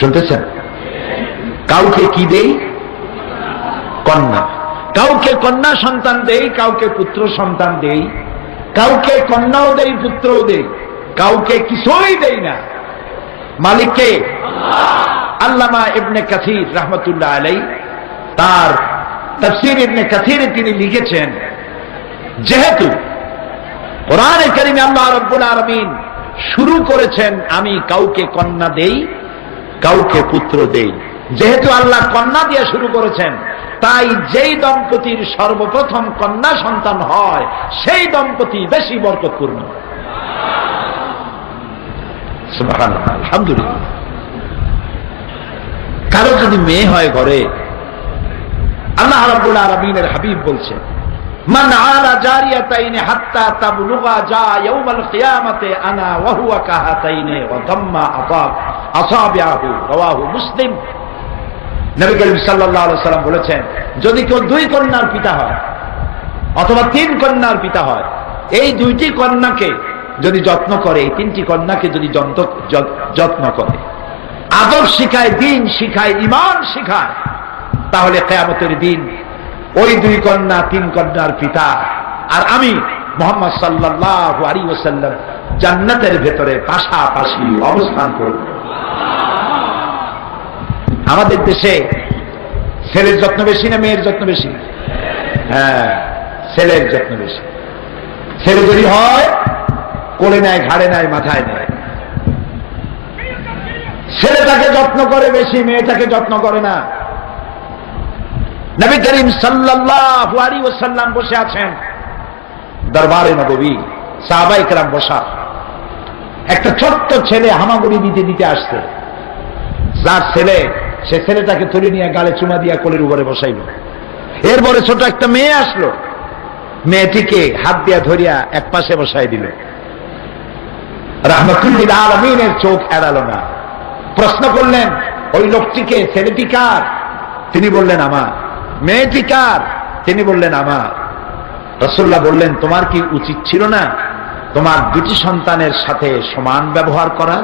শুনতেছেন? কাউকে কি দেই? কন্যা। কাউকে কন্যা সন্তান দেই, কাউকে পুত্র সন্তান দেই, কাউকে কন্যাও দেই, পুত্রও দেই, কাউকে কিছুই দেই না। মালিককে আল্লামা ইবনে কাসির রাহমাতুল্লাহ আলাইহি তার তাফসীর ইবনে কাসিরে তিনি লিখেছেন, যেহেতু কোরআনে কারীমে আল্লাহ রাব্বুল আলামিন শুরু করেছেন আমি কাউকে কন্যা দেই, কাউকে পুত্র দেই, যেহেতু আল্লাহ কন্যা দিয়ে শুরু করেছেন, তাই যেই দম্পতির সর্বপ্রথম কন্যা সন্তান হয় সেই দম্পতি বেশি বরকতপূর্ণ। সুবহানাল্লাহ, আলহামদুলিল্লাহ। কারো যদি মেয়ে হয় ঘরে, আল্লাহ রাব্বুল আলামিনের হাবিব বলছেন, মান আলা জারিয়াতাইনি হাত্তা তাবলুগা জা ইয়াউমাল কিয়ামাতি আনা ওয়া হুয়া কাহাতাইনি ওয়া দাম্মা আসাবিআহু, রাওয়াহু মুসলিম। নবী করিম সাল্লাল্লাহু আলাইহি ওয়াসাল্লাম বলেছেন, যদি কেউ 2 কন্যার পিতা হয় অথবা 3 কন্যার পিতা হয়, এই 2টি কন্যাকে যদি যত্ন করে, এই 3টি কন্যাকে যদি যত্ন করে, আদব শিখায়, দিন শিখায়, ঈমান শিখায়, তাহলে কিয়ামতের দিন ওই 2 কন্যা 3 কন্যার পিতা আর আমি মুহাম্মদ সাল্লাল্লাহু আলাইহি ওয়াসাল্লাম জান্নাতের ভেতরে পাশাপাশি অবস্থান করব। আমাদের দেশে ছেলের যত্ন বেশি না মেয়ের যত্ন বেশি? হ্যাঁ, ছেলের যত্ন বেশি। ছেলে যদি হয় কোলে নেয়, ঘাড়ে নেয়, মাথায় নেয়। ছেলেটাকে যত্ন করে বেশি, মেয়েটাকে যত্ন করে না। নবী করিম সাল্লাল্লাহু আলাইহি ওয়াসাল্লাম বসে আছেন দরবারে নববী, সাহাবায়ে কেরাম বসা। একটা ছোট্ট ছেলে হামাগুড়ি দিতে দিতে আসছে। যার ছেলে, সে ছেলেটাকে তুলে নিয়ে গালে চুমা দিয়া কোলের উপরে বসাইল। এরপরে ছোট একটা মেয়ে আসলো, মেয়েটিকে হাত দিয়া ধরিয়া এক পাশে বসাই দিল। রাহমাতুল্লিল আলামিনের চোখ এড়ালো না। প্রশ্ন করলেন, ওই লোকটিকে, ছেলেটি কার? তিনি বললেন আমার। মেয়েটি কার? তিনি বললেন আমার। রাসূলুল্লাহ বললেন, তোমার কি উচিত ছিল না তোমার 2টি সন্তানের সাথে সমান ব্যবহার করা?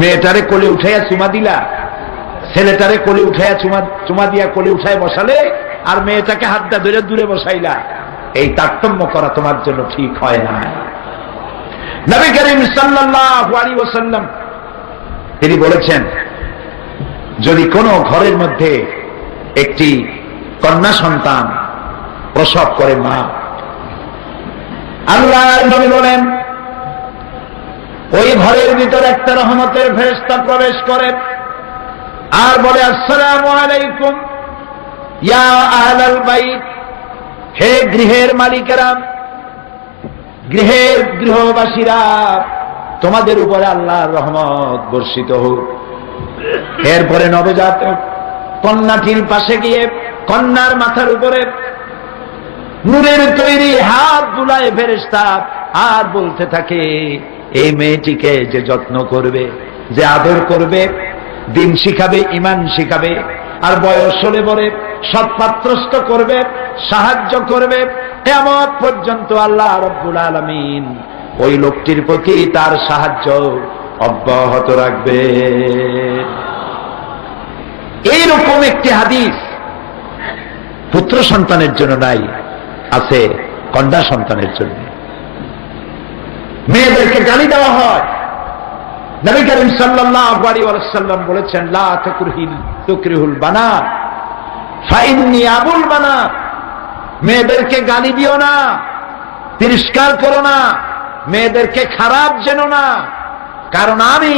মেয়েটারে কোলে উঠাইয়া চুমা দিলা, ছেলেটারে কোলে উঠাইয়া চুমা দিয়া কোলে উঠায় বসালে, আর মেয়েটাকে হাতটা ধরে দূরে বসাইলা। এই তারতম্য করা তোমার জন্য ঠিক হয় না। নবী করিম সাল্লাল্লাহু আলাইহি ওয়াসাল্লাম তিনি বলেছেন, যদি কোন ঘরের মধ্যে একটি কন্যা সন্তান প্রসব করে মা, আল্লাহ নবী বলেন ওই ঘরের ভিতর একটা রহমতের ফেরেশতা প্রবেশ করে আর বলে, আসসালামু আলাইকুম ইয়া আহলাল বাইত, হে গৃহের মালিকেরা, গৃহবাসীরা, তোমাদের উপরে আল্লাহর রহমত বর্ষিত হোক। এরপরে নবজাত কন্যাটির পাশে গিয়ে কন্যার মাথার উপরে নূরের তৈরি হাত বুলায় ফেরেশতা আর বলতে থাকে, এই মেয়েটিকে যে যত্ন করবে, যে আদর করবে, দিন শিখাবে, ঈমান শিখাবে, আর বয়স হলে পরে সৎপাত্রস্থ করবে, সাহায্য করবে, কিয়ামত পর্যন্ত আল্লাহ রাব্বুল আলামিন ওই লোকটির প্রতি তার সাহায্য অব্যাহত রাখবে। এইরকম একটি হাদিস পুত্র সন্তানের জন্য নাই, আছে কন্যা সন্তানের জন্য। মেয়েদেরকে গালি দেওয়া হয়। নবী করিম সাল্লাল্লাহু আলাইহি ওয়াসাল্লাম বলেছেন, লা তুকরিহুল বানাত ফাইন্নী আবুল বানাত, মেয়েদেরকে গালি দিও না, তিরস্কার করো না, মেয়েদেরকে খারাপ জেনো না, কারণ আমি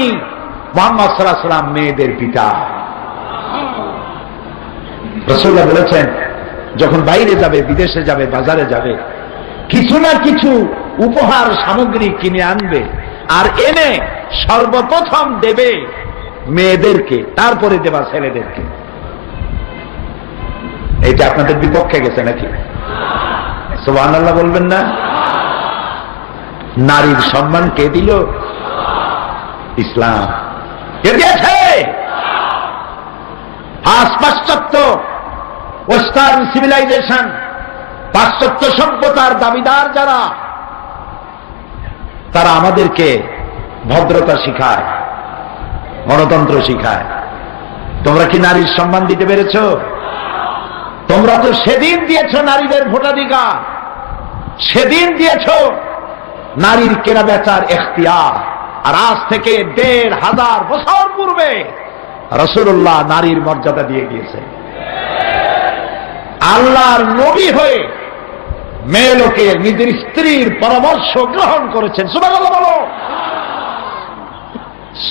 মুহাম্মদ সাল্লাল্লাহু আলাইহি ওয়াসাল্লাম মেয়েদের পিতা। রাসূলুল্লাহ বলেছেন, যখন বাইরে যাবে, বিদেশে যাবে, বাজারে যাবে, কিছু না কিছু উপহার সামগ্রী কিনে আনবে, আর এনে সর্বপ্রথম দেবে মেয়েদেরকে, তারপরে দেবা ছেলেদেরকে। এইটা আপনাদের বিপক্ষে গেছে নাকি? সুবহানাল্লাহ বলবেন না? নারীর সম্মান কে দিল? ইসলাম। কে দিয়েছে? পাশ্চাত্য ওয়েস্টার্ন সিভিলাইজেশন, পাশ্চাত্য সভ্যতার দাবিদার যারা, তারা আমাদেরকে ভদ্রতা শিখায়, গণতন্ত্র শিখায়। তোমরা কি নারীর সম্মান দিতে পেরেছ? তোমরা তো সেদিন দিয়েছ নারীদের ভোটাধিকার, সেদিন দিয়েছ নারীর কেনা বেচার এখতিয়ার। আর আজ থেকে ১৫০০ বছর পূর্বে রাসূলুল্লাহ নারীর মর্যাদা দিয়ে গিয়েছে। আল্লাহর নবী হয়ে মেয়ে লোকে নিজের স্ত্রীর পরামর্শ গ্রহণ করেছেন। সুবহানাল্লাহ বলো।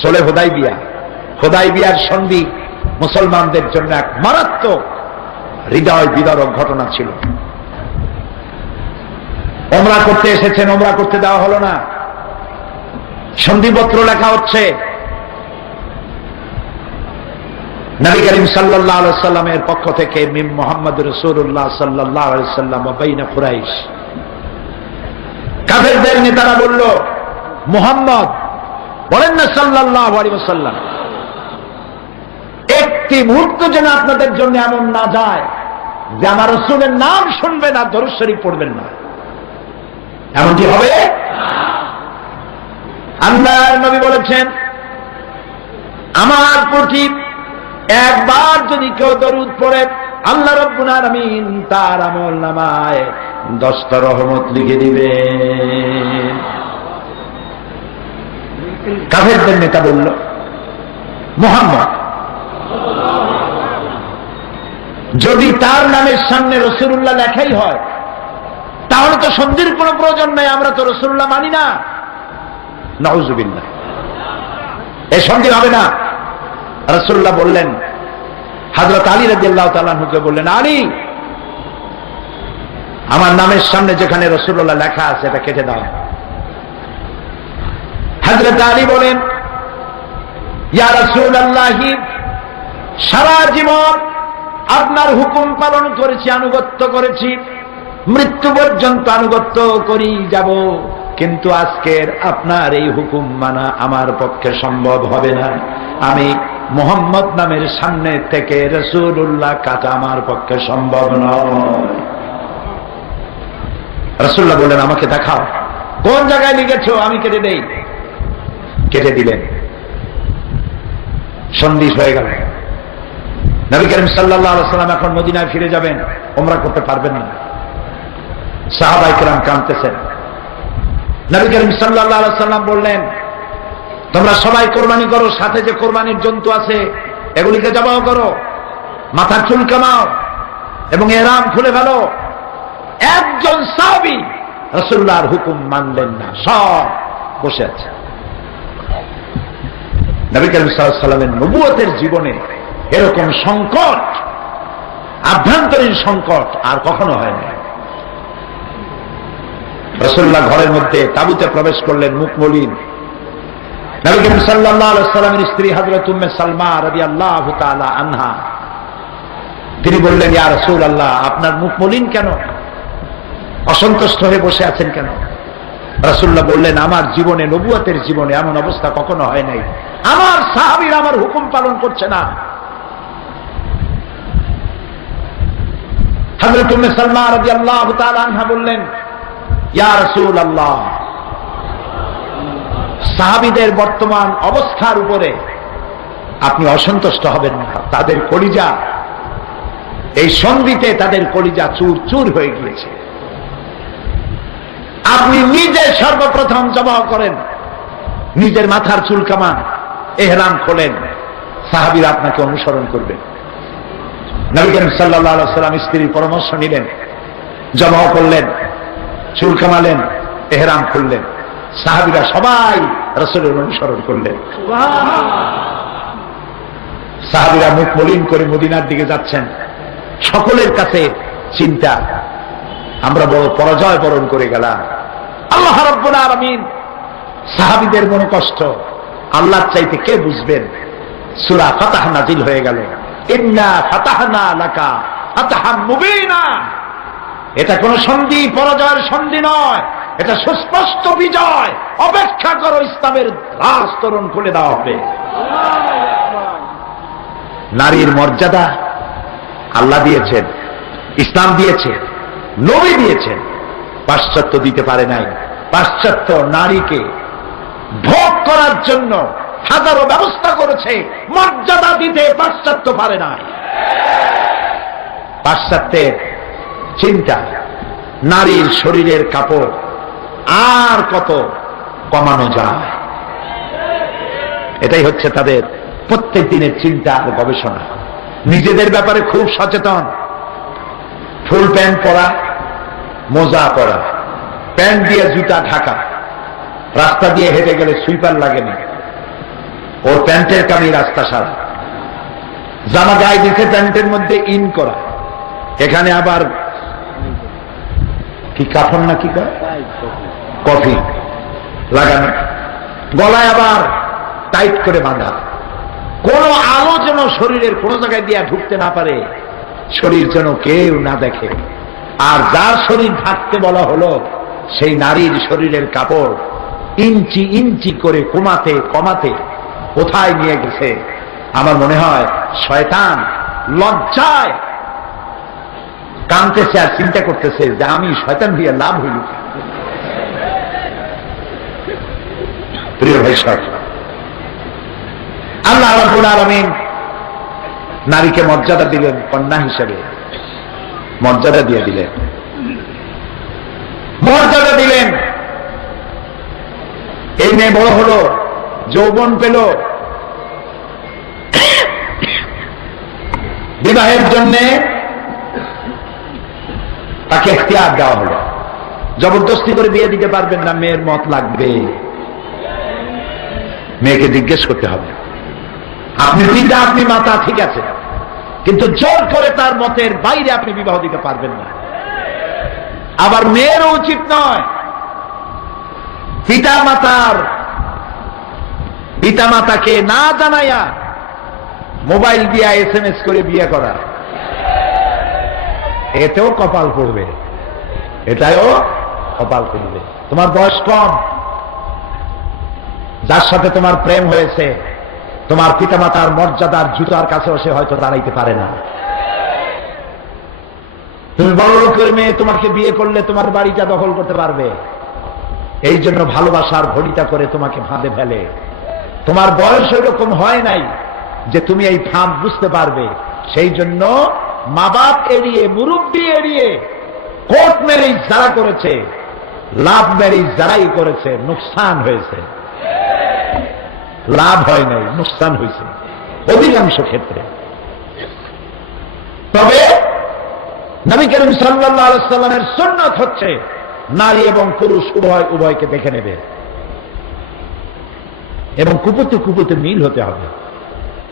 সুলহ হুদাইবিয়ার সন্ধি মুসলমানদের জন্য এক মারাত্মক হৃদয় বিদারক ঘটনা ছিল। ওমরা করতে এসেছেন, ওমরা করতে দেওয়া হলো না। সন্ধিপত্র লেখা হচ্ছে, নবী করিম সাল্লাল্লাহু আলাইহি সাল্লামের পক্ষ থেকে মিন মুহাম্মদ রাসূলুল্লাহ সাল্লাল্লাহু আলাইহি সাল্লাম ওয়া বাইনা কুরাইশ। কাফেরদের নেতারা বলল, মুহাম্মদ বলেন না সাল্লাল্লাহু আলাইহি ওয়াসাল্লাম, একটি মুহূর্ত যেন আপনাদের জন্য এমন না যায় যে আমার রাসূলের নাম শুনবেন আর দরুদ শরীফ পড়বেন না। এমনটি হবে? আল্লাহর নবী বলেছেন, আমার প্রতি একবার যদি কেউ দরুদ পড়ে আল্লাহ রাব্বুল আলামিন তার আমল নামায় 10টা রহমত লিখে দিবেন। কাফেরদের নেতা বলল, মুহাম্মদ যদি তার নামের সামনে রাসূলুল্লাহ লেখাই হয় তাহলে তো সন্ধির কোনো প্রয়োজন নাই, আমরা তো রাসূলুল্লাহ মানি না। নাউযুবিল্লাহ, এই সন্ধি হবে না। রাসূলুল্লাহ বললেন, হযরত আলী রাদিয়াল্লাহু তাআলা আনহুকে বললেন, আলী আমার নামের সামনে যেখানে রাসূলুল্লাহ লেখা আছে এটা কেটে দাও। হযরত আলী বলেন, ইয়া রাসূলুল্লাহ, সারা জীবন আপনার হুকুম পালন করেছি, আনুগত্য করেছি, মৃত্যু পর্যন্ত আনুগত্য করি যাব, কিন্তু আজকের আপনার এই হুকুম মানা আমার পক্ষে সম্ভব হবে না। আমি মুহাম্মদ নামের সামনে থেকে রাসূলুল্লাহ কাটা আমার পক্ষে সম্ভব নয়। রাসূলুল্লাহ বললেন, আমাকে দেখাও কোন জায়গায় লিখেছো, আমি কেটে দেই। কেটে দিলেন, সন্ধি হয়ে গেল। নবী করিম সাল্লাল্লাহু আলাইহি ওয়াসাল্লাম এখন মদিনায় ফিরে যাবেন, ওমরা করতে পারবেন না। সাহাবায়ে কেরাম কাঁদতেছেন। নবী করিম সাল্লাল্লাহু আলাইহি ওয়াসাল্লাম বললেন, তোমরা সবাই কোরবানি করো, সাথে যে কোরবানির জন্তু আছে এগুলিকে জবাহ করো, মাথার চুল কামাও এবং ইহরাম খুলে ফেলো। একজন সাহাবী রাসূলুল্লাহর হুকুম মানলেন না, সব বসে আছে। নবী করিম সাল্লাল্লাহু আলাইহি ওয়াসাল্লামের নবুয়তের জীবনে এরকম সংকট, আভ্যন্তরীণ সংকট আর কখনো হয় না। রাসূলুল্লাহ ঘরের মধ্যে তাঁবুতে প্রবেশ করলেন, মুখ মলিন। নবী করিম সাল্লাল্লাহু আলাইহি ওয়াসাল্লামের স্ত্রী হযরত উম্মে সালমা রাদিয়াল্লাহু তাআলা আনহা, তিনি বললেন, ইয়া রাসূলুল্লাহ, আপনার মুখ মলিন কেন? অসন্তুষ্ট হয়ে বসে আছেন কেন? রাসূলুল্লাহ বললেন, আমার জীবনে, নবুয়তের জীবনে এমন অবস্থা কখনো হয় নাই। আমার সাহাবীরা আমার হুকুম পালন করছে না। হযরত উম্মে সালমা রাদিয়াল্লাহু তাআলা আনহা বললেন, ইয়া রাসূলুল্লাহ, সাহাবীদের বর্তমান অবস্থার উপরে আপনি অসন্তুষ্ট হবেন না। তাদের কলিজা, এই সন্ধিতে তাদের কলিজা চুর চুর হয়ে গিয়েছে। আপনি নিজে সর্বপ্রথম জবাহ করেন, নিজের মাথার চুল কামান, ইহরাম খোলেন, সাহাবীরা আপনাকে অনুসরণ করবেন। নবী করিম সাল্লাল্লাহু আলাইহি ওয়াসাল্লাম স্ত্রীর পরামর্শ নিলেন, জবাহ করলেন, চুল কামালেন, ইহরাম খুললেন। সাহাবীরা সবাই রাসূলের অনুসরণ করলেন। সাহাবীরা মুখ মলিন করে মদিনার দিকে যাচ্ছেন। সকলের কাছে চিন্তা, আমরা বড় পরাজয় বরণ করে গেলাম। আল্লাহ রাব্বুল আলামিন সাহাবীদের মনে কষ্ট আল্লাহর চাইতে কে বুঝবেন? সূরা ফাতহ নাজিল হয়ে গেল, ইন্না ফাতাহনা লাকা ফাতহাম মুবিনা। এটা কোন সন্ধি, পরাজয়ের সন্ধি নয়, এটা সুস্পষ্ট বিজয়। অপেক্ষা করো, ইসলামের রাজ তোরণ খুলে দেওয়া হবে। নারীর মর্যাদা আল্লাহ দিয়েছেন, ইসলাম দিয়েছে, নবী দিয়েছেন, পাশ্চাত্য দিতে পারে নাই। পাশ্চাত্য নারীকে ভোগ করার জন্য হাজারো ব্যবস্থা করেছে, মর্যাদা দিতে পাশ্চাত্য পারে না। পাশ্চাত্যের চিন্তা নারীর শরীরের কাপড় আর কত কমানো যায়, এটাই হচ্ছে তাদের প্রত্যেক দিনের চিন্তা আর গবেষণা। নিজেদের ব্যাপারে খুব সচেতন। ফুল প্যান্ট পরা, মোজা পরা, প্যান্ট দিয়ে জুতা ঢাকা, রাস্তা দিয়ে হেঁটে গেলে সুইপার লাগেনি, ওর প্যান্টের কামি রাস্তা সারা, জামা গায়ে দিতে প্যান্টের মধ্যে ইন করা, এখানে আবার কি কাফন না কি কফি লাগানো, গলায় আবার টাইট করে বাঁধা, কোন আলো যেন শরীরের কোন জায়গায় দিয়ে ঢুকতে না পারে, শরীর যেন কেউ না দেখে। আর যার শরীর ঢাকতে বলা হলো সেই নারীর শরীরের কাপড় ইঞ্চি ইঞ্চি করে কমাতে কমাতে কোথায় নিয়ে গেছে। আমার মনে হয় শয়তান লজ্জায় কাঁদতেছে আর চিন্তা করতেছে যে আমি শয়তান দিয়ে লাভ হইল। প্রিয় ভাই সব, আল্লাহ রাব্বুল আলামিন নারীকে মর্যাদা দিলেন, কন্যা হিসেবে মর্যাদা দিয়ে দিলেন, মর্যাদা দিলেন। এই মেয়ে বড় হলো, যৌবন পেল, বিবাহের জন্য তাকে ইখতিয়ার দেওয়া হলো। জবরদস্তি করে বিয়ে দিতে পারবেন না, মেয়ের মত লাগবে, মেয়েকে জিজ্ঞেস করতে হবে। আপনি পিতা, আপনি মাতা, ঠিক আছে, কিন্তু জোর করে তার মতের বাইরে আপনি বিবাহ দিতে পারবেন না। আবার মেয়েরও উচিত নয় পিতা মাতাকে না জানাইয়া মোবাইল দিয়া SMS করে বিয়ে করা, এতেও কপাল পড়বে, এটাও কপাল পড়বে। তোমার বয়স কম, যার সাথে তোমার প্রেম হয়েছে, তোমার পিতামাতার মর্যাদার জুতার কাছেও সে হয়তো দাঁড়াইতে পারে না। তুমি বড় লোকের মেয়ে, তোমাকে বিয়ে করলে তোমার বাড়িটা দখল করতে পারবে, এই জন্য ভালোবাসার ঘড়িটা করে তোমাকে ফাঁদে ফেলে। তোমার বয়স এরকম হয় নাই যে তুমি এই ফাঁদ বুঝতে পারবে, সেই জন্য মা বাপ এড়িয়ে, মুরব্বী এড়িয়ে, কোর্ট ম্যারেজ যারা করেছে, লাভ ম্যারেজ যারাই করেছে, নুকসান হয়েছে, লাভ হয় নাই, নুকসান হয়েছে অধিকাংশ ক্ষেত্রে। তবে নবী করিম সাল্লাল্লাহু আলাইহি ওয়াসাল্লামের সুন্নাত হচ্ছে নারী এবং পুরুষ উভয়কে দেখে নেবে এবং কুপুতে কুপুতে মিল হতে হবে।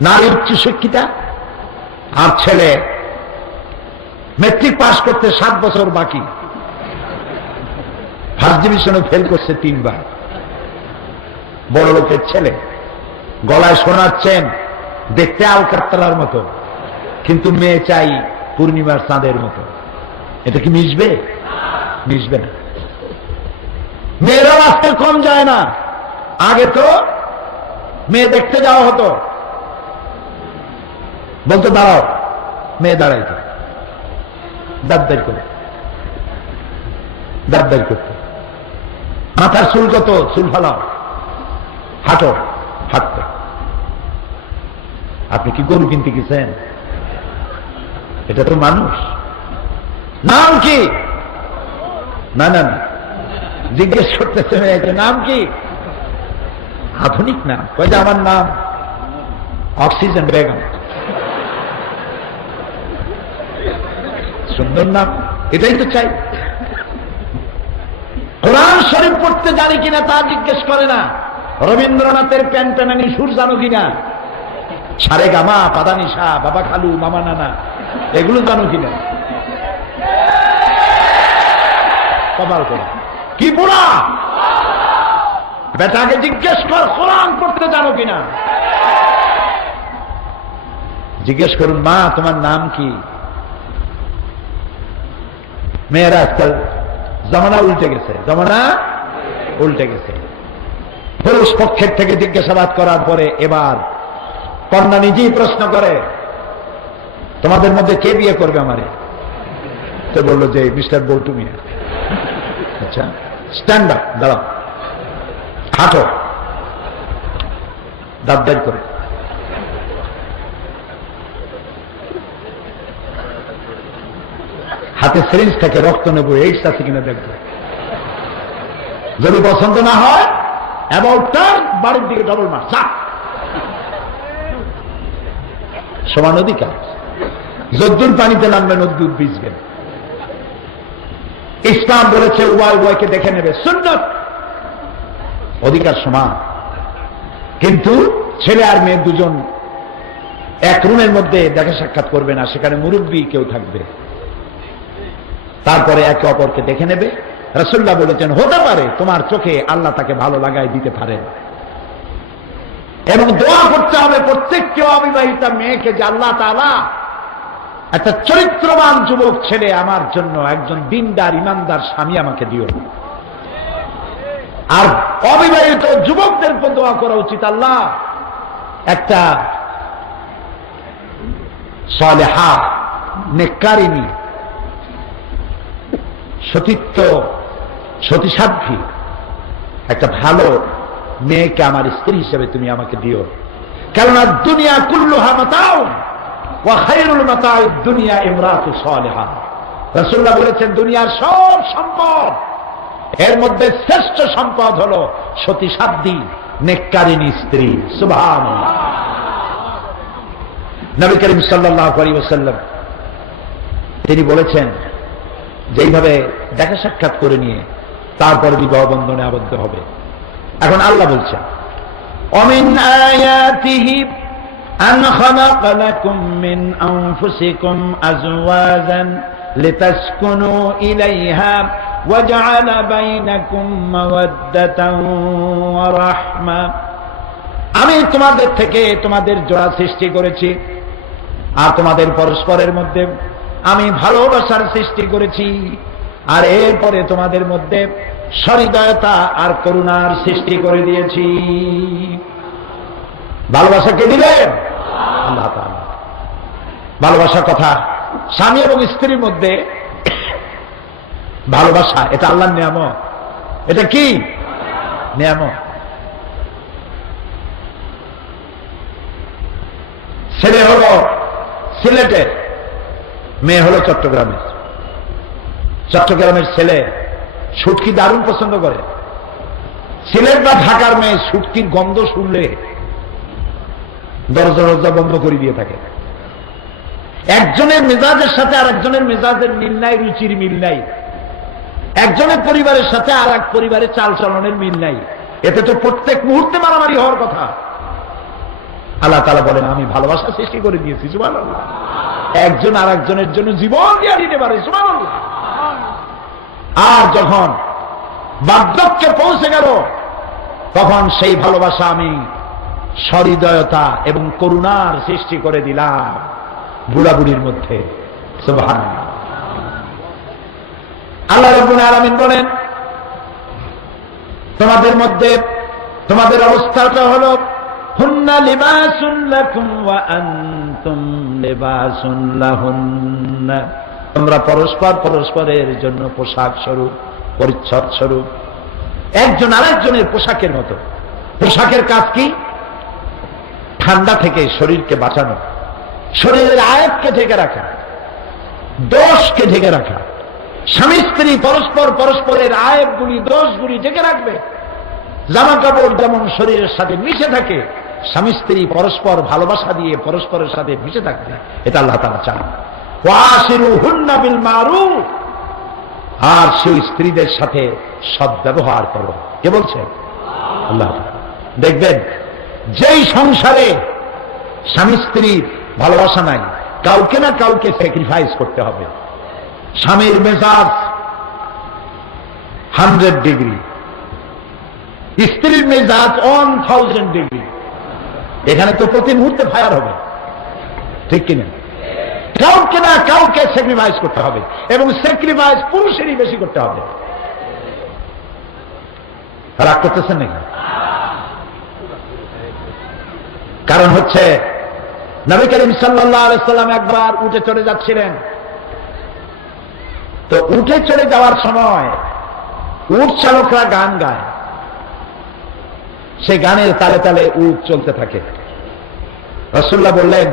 নারী উচ্চ শিক্ষিতা আর ছেলে মেট্রিক পাস করতে 7 বছর বাকি, ফার্স্ট ডিভিশনে ফেল করছে 3 বার। বড় লোকের ছেলে, গলায় সোনার চেন, দেখতে আলকাতরার মতো, কিন্তু মেয়ে চাই পূর্ণিমার চাঁদের মতো। এটা কি মিশবে? মিশবে না। মেয়েরা আজকে কম যায় না। আগে তো মেয়ে দেখতে যাওয়া হতো, বলতো দাঁড়াও, মেয়ে দাঁড়াইতো, দাঁড় করে দাঁড় করতো, মাথার চুল কত, চুল ফালাও, হাঁটো, হাঁটতো। আপনি কি গরু কিনতে গেছেন? এটা তো মানুষ। নাম কি? না না না, জিজ্ঞেস করতেছে নাম কি? আধুনিক নাম। কয় যে আমার নাম অক্সিজেন বেগম। সুন্দর নাম, এটাই তো চাই। কোরআন শরীফ পড়তে জানি কিনা তা জিজ্ঞেস করে না। রবীন্দ্রনাথের প্যান প্যানানি সুর জানো কিনা, সারে গামা, পাদানিসা, বাবা খালু, মামা নানা, এগুলো জানো কিনা? কপাল করে কি বুড়া বেটাকে জিজ্ঞেস কর কোরআন পড়তে জানো কিনা। জিজ্ঞেস করুন, মা তোমার নাম কি? মেয়েরা আজকাল জমানা উল্টে গেছে, জমানা উল্টে গেছে। পুরুষ পক্ষের থেকে জিজ্ঞাসাবাদ করার পরে এবার কন্যা নিজেই প্রশ্ন করে, তোমাদের মধ্যে কে বিয়ে করবে আমারে? তো বললো যে মিস্টার বল্টু মিয়া। আচ্ছা, স্ট্যান্ড আপ, দাঁড়াও, হাঁটো। দাঁত বের করে। হাতে সিরিঞ্জ থেকে রক্ত নেব, এইডস আছে কিনা দেখব। যদি পছন্দ না হয় অ্যাবাউট টার্ন, বাড়ির দিকে ডবল মার, চা। সমান অধিকার। যদ্দুর পানিতে নামবেন অদ্দুর ভিজবেন। ইসলাম বলেছে উভয় উভয়কে দেখে নেবে, সুন্নাত, অধিকার সমান। কিন্তু ছেলে আর মেয়ে দুজন এক রুমের মধ্যে দেখা সাক্ষাৎ করবে না, সেখানে মুরব্বী কেউ থাকবে, তারপরে একে অপরকে দেখে নেবে। রাসূলুল্লাহ বলেছেন হতে পারে তোমার চোখে আল্লাহ তাকে ভালো লাগাই দিতে পারেন, এবং দোয়া করতে হবে প্রত্যেকটি অবিবাহিতা মেয়েকে যে আল্লাহ তাআলা একটা চরিত্রবান যুবক ছেলে আমার জন্য, একজন দিনদার ইমানদার স্বামী আমাকে দিও। আর অবিবাহিত যুবকদেরকে দোয়া করা উচিত, আল্লাহ একটা সালেহা, নেককারিনী, সতীত্ব, সতীসাধ্বী একটা ভালো মেয়েকে আমার স্ত্রী হিসেবে তুমি আমাকে দিও। কেননা দুনিয়া কুল্লুহা মাতাউ ওয়া খায়রুল মাতাউদ দুনিয়া ইমরাতু সালেহা। রাসূলুল্লাহ বলেছেন দুনিয়ার সব সম্পদ, এর মধ্যে শ্রেষ্ঠ সম্পদ হলো সতীসাধ্বী, নেককারিনী স্ত্রী। সুবহানাল্লাহ। নবী করিম সাল্লাল্লাহু আলাইহি ওয়াসাল্লাম তিনি বলেছেন যেইভাবে দেখা সাক্ষাৎ করে নিয়ে তারপর বিবাহ বন্ধনে আবদ্ধ হবে। এখন আল্লাহ বলছেন অমিন আয়াতিহি আন খালাকা লাকুম মিন আনফুসিকুম আজওয়াজান লিতাসকুনু ইলাইহা ওয়া জাআলা বাইনাকুম মাওয়াদ্দাতান ওয়া রাহমা। আমি তোমাদের থেকে তোমাদের জোড়া সৃষ্টি করেছি, আর তোমাদের পরস্পরের মধ্যে আমি ভালোবাসার সৃষ্টি করেছি, আর এরপরে তোমাদের মধ্যে সহৃদয়তা আর করুণার সৃষ্টি করে দিয়েছি। ভালোবাসা কে দিলেন? আল্লাহ তাআলা। ভালোবাসার কথা স্বামী এবং স্ত্রীর মধ্যে ভালোবাসা, এটা আল্লাহর নিয়ামত। এটা কি নিয়ামত? ছেলে হলো সিলেটের, মেয়ে হলো চট্টগ্রামের। চট্টগ্রামের ছেলে শুটকি দারুণ পছন্দ করে, সিলেট বা ঢাকার মেয়ে শুটকির গন্ধ শুনলে দরজা দরজা বন্ধ করে দিয়ে থাকে। একজনের মেজাজের সাথে আর একজনের মেজাজের মিল নাই, রুচির মিল নাই। একজনের পরিবারের সাথে আর এক পরিবারের চাল চলনের মিল নাই। এতে তো প্রত্যেক মুহূর্তে মারামারি হওয়ার কথা। আল্লাহ তাআলা বলেন আমি ভালোবাসা সৃষ্টি করে দিয়েছি। সুবহানাল্লাহ। একজন আর একজনের জন্য জীবন দিয়ে দিতে পারে। সুবহানাল্লাহ। আর যখন বার্ধক্যে পৌঁছে গেল তখন সেই ভালোবাসা আমি সহৃদয়তা এবং করুণার সৃষ্টি করে দিলাম বুড়া বুড়ির মধ্যে। সুবহানাল্লাহ। আল্লাহ রাব্বুল আলামিন বলেন তোমাদের মধ্যে তোমাদের অবস্থাটা হলো হুন্না লিবাসুন লাকুম ওয়া আনতুম লিবাসুন লাহুন্না। তোমরা পরস্পর পরস্পরের জন্য পোশাক স্বরূপ, পরিচ্ছদ স্বরূপ, একজন আরেকজনের পোশাকের মতো। পোশাকের কাজ কি? ঠান্ডা থেকে শরীরকে বাঁচানো, শরীরের আয়াবকে ঢেকে রাখা, দোষকে ঢেকে রাখা। স্বামী স্ত্রী পরস্পর পরস্পরের আয়াবগুলি, দোষগুলি ঢেকে রাখবে। জামা কাপড় যেমন শরীরের সাথে মিশে থাকে, স্বামী স্ত্রী পরস্পর ভালোবাসা দিয়ে পরস্পরের সাথে মিশে থাকবে। এটা আল্লাহ তাআলা চান। ওয়াশিরুহুন্না বিল মারুফ। আর সেই স্ত্রীদের সাথে সদ্ব্যবহার করো। কে বলছে? আল্লাহ। দেখবেন যেই সংসারে স্বামী স্ত্রীর ভালোবাসা নাই, কাউকে না কাউকে স্যাক্রিফাইস করতে হবে। স্বামীর মেজাজ 100 ডিগ্রি, স্ত্রীর মেজাজ 1000 ডিগ্রি। এখানে তো প্রতি মুহূর্তে ফায়ার হবে, ঠিক কিনা? কাউকে না কাউকে স্যাক্রিফাইস করতে হবে, এবং স্যাক্রিফাইস পুরুষেরই বেশি করতে হবে। রাগ করতেছেন নাকি? কারণ হচ্ছে নবী করিম সাল্লাল্লাহু আলাইহি সাল্লাম একবার উঠে চলে যাচ্ছিলেন। তো উঠে চলে যাওয়ার সময় উট চালকরা গান গায়, সে গানের তালে তালে উট চলতে থাকে। রাসূলুল্লাহ বললেন,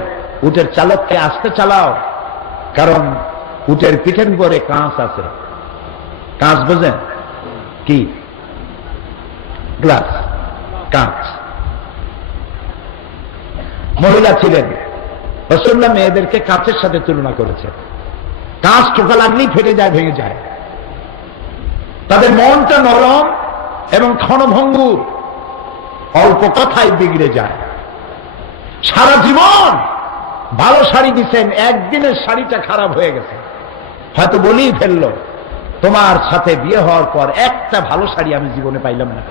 উটের চালককে আস্তে চালাও, কারণ উটের পিঠের উপরে কাঁচ আছে। কাঁচ বোঝেন কি? গ্লাস, কাঁচ। মহিলা ছিলেন, রাসূলুল্লাহ মেয়েদেরকে কাঁচের সাথে তুলনা করেছেন। কাঁচ ঠোকা লাগলেই ফেটে যায়, ভেঙে যায়। তাদের মনটা নরম এবং ক্ষণভঙ্গুর, অল্প কথায় বিগড়ে যায়। সারা জীবন ভালো শাড়ি দিচ্ছেন, একদিনের শাড়িটা খারাপ হয়ে গেছে, হয়তো বলেই ফেললো, তোমার সাথে বিয়ে হওয়ার পর একটা ভালো শাড়ি আমি জীবনে পাইলাম না।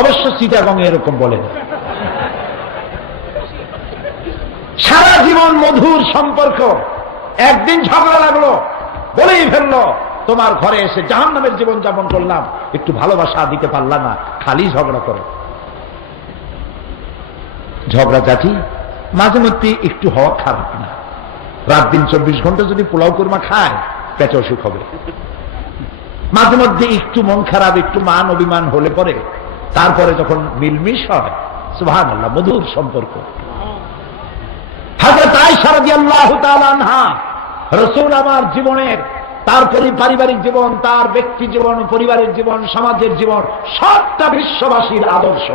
অবশ্য চিটাগং এরকম বলে না। সারা জীবন মধুর সম্পর্ক, একদিন ঝগড়া লাগলো, বলেই ফেললো, তোমার ঘরে এসে জাহান্নামের জীবন যাপন করলাম, একটু ভালোবাসা দিতে পারলাম না, খালি ঝগড়া করো। ঝগড়াঝাটি মাঝে মধ্যে একটু হওয়া খারাপ না। রাত দিন 24 ঘন্টা যদি পোলাও কুরমা খায়, পেটে অসুখ হবে। মাঝে মধ্যে একটু মন খারাপ, একটু মান অভিমান হলে পরে, তারপরে যখন মিলমিশ হয়, সুবহানাল্লাহ, মধুর সম্পর্ক। হযরত আয়েশা রাদিয়াল্লাহু তাআলা আনহা, রাসূল আমার জীবনের, তার পারিবারিক জীবন, তার ব্যক্তি জীবন, পরিবারের জীবন, সমাজের জীবন, সবটা বিশ্ববাসীর আদর্শ।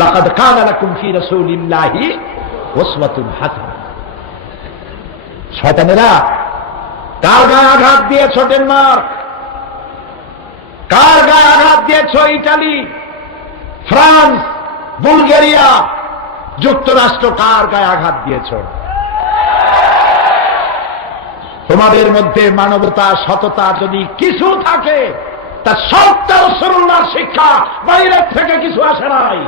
লাকাদ কানা লাকুম ফি রাসূলিল্লাহি উসওয়াতুন হাসানাহ। শয়তানেরা কার গায়ে আঘাত দিয়েছ? ডেনমার্ক। কার গায়ে আঘাত দিয়েছ? ইটালি, ফ্রান্স, বুলগেরিয়া, যুক্তরাষ্ট্র। কার গায়ে আঘাত দিয়েছ? তোমাদের মধ্যে মানবতা, সততা যদি কিছু থাকে, তা সবটা রাসূলুল্লাহর শিক্ষা, বাইরের থেকে কিছু আসে নাই।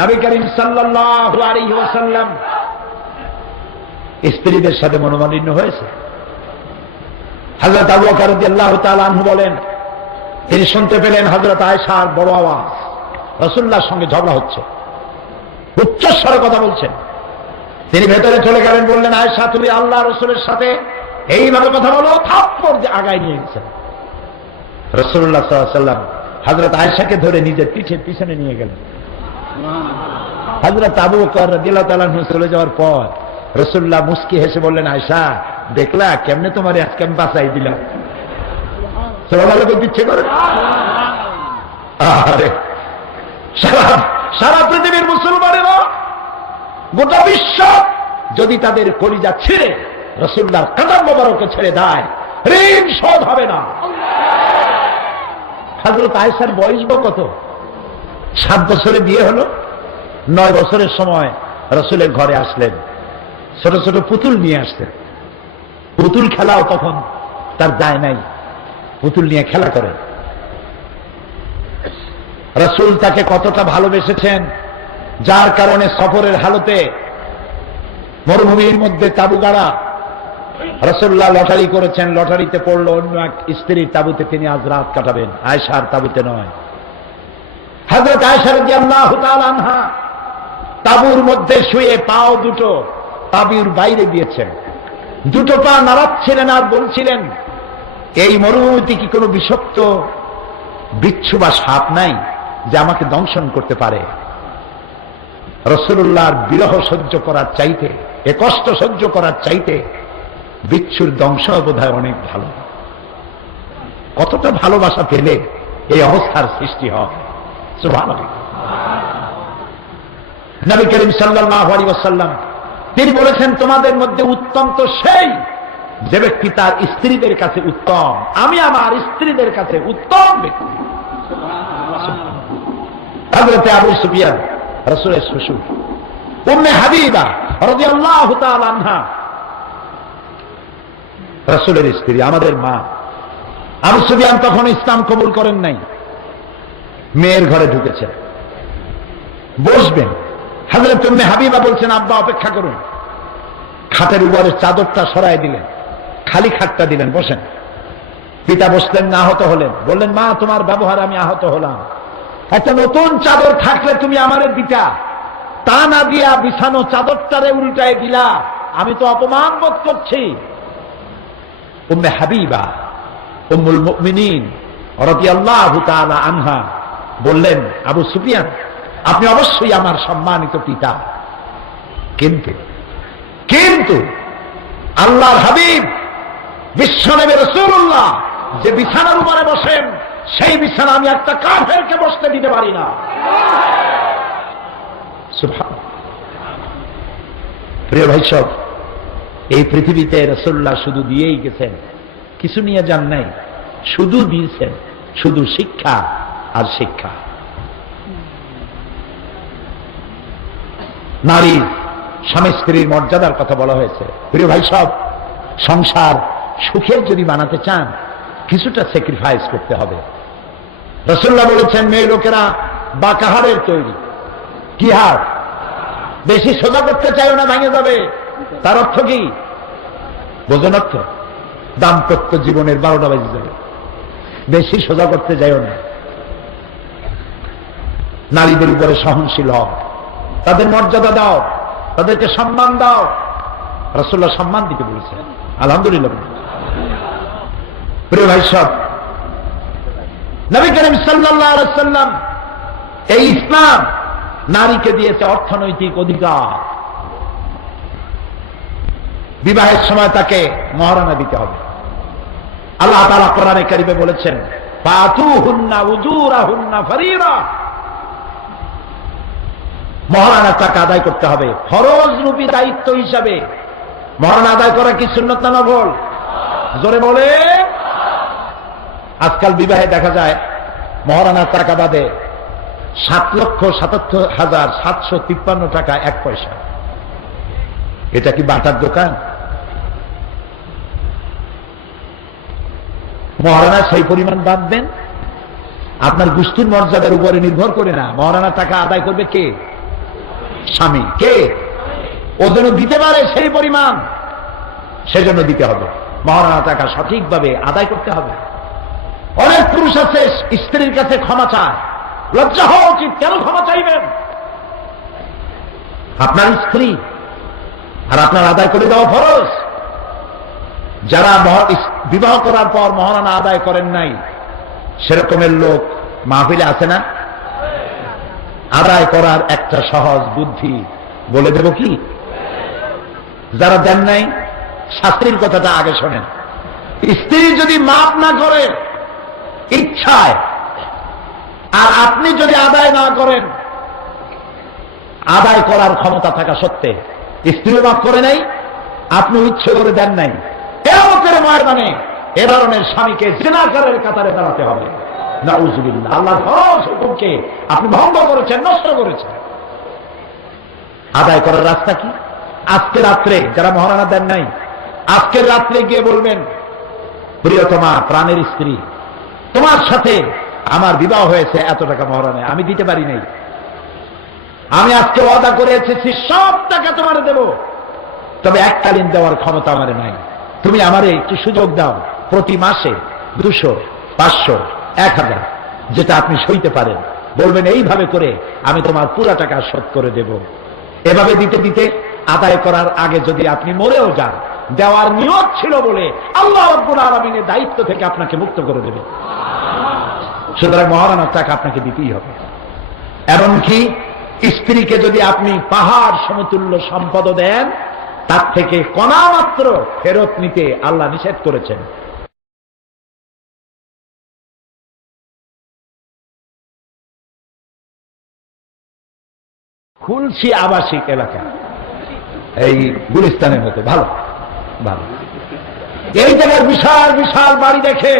নবী করিম সাল্লাল্লাহু আলাইহি ওয়াসাল্লাম স্ত্রীদের সাথে মনোমালিন্য হয়েছে। হযরত আবু বকর রাদিয়াল্লাহু তাআলা আনহু বলেন, তিনি শুনতে পেলেন হযরত আয়েশার বড় আওয়াজ, রাসূলুল্লাহর সঙ্গে ঝগড়া হচ্ছে, উচ্চস্বরে কথা বলছেন। তিনি ভেতরে চলে গেলেন, বললেন, আয়েশা, তুমি আল্লাহ রাসূলের সাথে এইভাবে কথা বলো? থাপ্পড় দিয়ে আগায় নিয়ে গেছেন। রাসূলুল্লাহ সাল্লাল্লাহু আলাইহি ওয়াসাল্লাম হযরত আয়েশাকে ধরে নিজের পিঠের পিছনে নিয়ে গেলেন। হযরত আবু বকর রাদিয়াল্লাহু তাআলা আনহু চলে যাওয়ার পর রাসূলুল্লাহ মুস্কি হেসে বললেন, আয়েশা, দেখলা কেমনে তোমার আজকে আমি বাঁচাই দিলাম। ইচ্ছে করে আরে সারা পৃথিবীর মুসলমানেরা, গোটা বিশ্ব যদি তাদের কলিজা ছিঁড়ে রাসূলুল্লাহর কদম মোবারকে ছেড়ে দেয়, ঋণ শোধ হবে না। হযরত আয়েশার বয়স কত? 7 বছরে বিয়ে হলো। 9 বছরের সময় রাসূলের ঘরে আসলেন, ছোট ছোট পুতুল নিয়ে আসতেন। পুতুল খেলাও তখন তার দায় নাই, পুতুল নিয়ে খেলা করে। রাসূল তাকে কতটা ভালোবেসেছেন, যার কারণে সফরের হালতে মরুভূমির মধ্যে তাঁবু গাড়া, রাসূলুল্লাহ লটারি করেছেন, লটারিতে পড়লো অন্য এক স্ত্রীর তাঁবুতে তিনি আজ রাত কাটাবেন, আয়েশার তাঁবুতে নয়। হযরত আয়েশা রাদিয়াল্লাহু তাআলা আনহা তাঁবুর মধ্যে শুয়ে পাও দুটো তাঁবুর বাইরে দিয়েছেন, দুটো পা নাড়াচ্ছিলেন আর বলছিলেন, এই মরুভূমিতে কি কোনো বিষাক্ত বিচ্ছু বা সাপ নাই যে আমাকে দংশন করতে পারে? রাসূলুল্লাহর বিরহ সহ্য করার চাইতে, এ কষ্ট সহ্য করার চাইতে বিচ্ছুর দংশ বোধহয় অনেক ভালো। কতটা ভালোবাসা পেলে এই অবস্থার সৃষ্টি হয়। সুবহানাল্লাহ। নবী করিম সাল্লাল্লাহু আলাইহি ওয়াসাল্লাম তিনি বলেছেন, তোমাদের মধ্যে উত্তম তো সেই যে ব্যক্তি তার স্ত্রীদের কাছে উত্তম। আমি আমার স্ত্রীদের কাছে উত্তম ব্যক্তি। হযরত আবু সুফিয়ান রাসূলের শ্বশুর, উম্মে হাবিবা রাদিয়াল্লাহু তাআলা আনহা রাসূলের স্ত্রী, আমাদের মা। আবু সুফিয়ান তখন ইসলাম কবুল করেন নাই, মেয়ের ঘরে ঢুকেছেন, বসবেন। হযরত উম্মে হাবিবা বলছেন, আব্বা অপেক্ষা করুন। খাটের উপরের চাদরটা সরাই দিলেন, খালি খাটটা দিলেন, বসেন। পিতা বসলেন না, আহত হলেন, বললেন, মা তোমার ব্যবহার আমি আহত হলাম, একটা নতুন চাদর থাকলে তুমি আমারে দিতা, তা না দিয়া বিছানো চাদরটারে উল্টায় দিলা, আমি তো অপমান বোধ করছি। উম্মে হাবিবা উম্মুল মুমিনিন রাদিয়াল্লাহু তাআলা আনহা বললেন, আবু সুফিয়ান, আপনি অবশ্যই আমার সম্মানিত পিতা, কিন্তু আল্লাহর হাবিব বিশ্বনবী রাসূলুল্লাহ যে বিছানার উপরে বসেন, সেই বিছানা আমি একটা কাফেরকে বসতে দিতে পারি না। সুবহানাল্লাহ। প্রিয় ভাই সব, এই পৃথিবীতে রাসূলুল্লাহ শুধু দিয়েই গেছেন, কিছু নিয়ে যান নাই, শুধু দিয়েছেন, শুধু শিক্ষা আর শিক্ষা। নারী স্বামী স্ত্রীর মর্যাদার কথা বলা হয়েছে। প্রিয় ভাই সব, সংসার সুখের যদি বানাতে চান, কিছুটা স্যাক্রিফাইস করতে হবে। রাসূলুল্লাহ বলেছেন, মেয়ে লোকেরা বাঁকা হাড়ের তৈরি। কি হাড়? বেশি সোজা করতে চাইও না, ভেঙে যাবে। তার অর্থ কি বোঝেন? অর্থ দাম্পত্য জীবনের 12টা বাজে যাবে। বেশি সোজা করতে যাইও না। নারীদের উপরে সহনশীল হও, তাদের মর্যাদা দাও, তাদেরকে সম্মান দাও। রাসূলুল্লাহ সম্মান দিতে বলেছেন। আলহামদুলিল্লাহ। প্রিয় ভাই সব, নবী করিম সাল্লাল্লাহু আলাইহি ওয়াসাল্লাম এই ইসলাম নারীকে দিয়েছে অর্থনৈতিক অধিকার। বিবাহের সময় তাকে মহারানা দিতে হবে। আল্লাহ তাআলা কোরআনে কারিমে বলেছেন, ফাতুহুন্না উজুরাহুন্না ফারিরা। মহারানার টাকা আদায় করতে হবে ফরজ রূপী দায়িত্ব হিসাবে। মহারানা আদায় করা কি সুন্নত না নফল? জোরে বলে। আজকাল বিবাহে দেখা যায় মহারানার টাকা বাদে 7,77,753 টাকা 1 পয়সা। এটা কি বাটার দোকান? মহারানা সেই পরিমাণ বাঁধবেন, আপনার গোষ্ঠীর মর্যাদার উপরে নির্ভর করে না। মহারানার টাকা আদায় করবে কে? স্বামী। কে? ও যেন দিতে পারে সেই পরিমাণ, সেজন্য দিতে হবে। মহারানা টাকা সঠিকভাবে আদায় করতে হবে। অনেক পুরুষ আছে স্ত্রীর কাছে ক্ষমা চায়। লজ্জা হওয়া উচিত। কেন ক্ষমা চাইবেন? আপনার স্ত্রী, আর আপনার আদায় করে দেওয়া ফরজ। যারা বিবাহ করার পর মহারানা আদায় করেন নাই, সেরকমের লোক মাহফিলে আছে না? আদায় করার একটা সহজ বুদ্ধি বলে দেব কি? যারা দেন নাই, শাস্ত্রীর কথাটা আগে শোনেন। স্ত্রী যদি মাপ না করে ইচ্ছায়, আর আপনি যদি আদায় না করেন, আদায় করার ক্ষমতা থাকা সত্ত্বে স্ত্রী মাপ করে নাই, আপনি ইচ্ছে করে দেন নাই, কিয়ামতের ময়দানে এ ধরনের স্বামীকে জিনাকারের কাতারে দাঁড়াতে হবে। নাউযুবিল্লাহ। আল্লাহর ফরজ হুকুমকে আপনি ভঙ্গ করেছেন, নষ্ট করেছেন। আদায় করার রাস্তা কি? আজকে রাত্রে যারা মহারানা দেন নাই, আজকের রাত্রে গিয়ে বলবেন, প্রিয়তমা প্রাণের স্ত্রী, তোমার সাথে আমার বিবাহ হয়েছে, এত টাকা মহারানা আমি দিতে পারি নাই। আমি আজকে ওয়াদা করে এসেছি সব টাকা তোমার দেব, তবে এককালীন দেওয়ার ক্ষমতা আমার নাই। তুমি আমারে একটু সুযোগ দাও, প্রতি মাসে 200, 500, 1000 যেটা আপনি সইতে পারেন। বলবেন এইভাবে করে আমি তোমার পুরা টাকা শোধ করে দেব। এভাবে দিতে দিতে আদায় করার আগে যদি আপনি মরেও যান, দেওয়ার নিয়ত ছিল বলে আল্লাহ রাব্বুল আলামিনের দায়িত্ব থেকে আপনাকে মুক্ত করে দেবে। সুতরাং মহারানার টাকা আপনাকে দিতেই হবে। এমনকি স্ত্রীকে যদি আপনি পাহাড় সমতুল্য সম্পদ দেন, তার থেকে কণা মাত্র ফেরত নিতে আল্লাহ নিষেধ করেছেন। খুলশি আবাসিক এলাকা, এই গুলিস্তানের মতো ভালো ভালো এই জায়গায় বিশাল বিশাল বাড়ি দেখে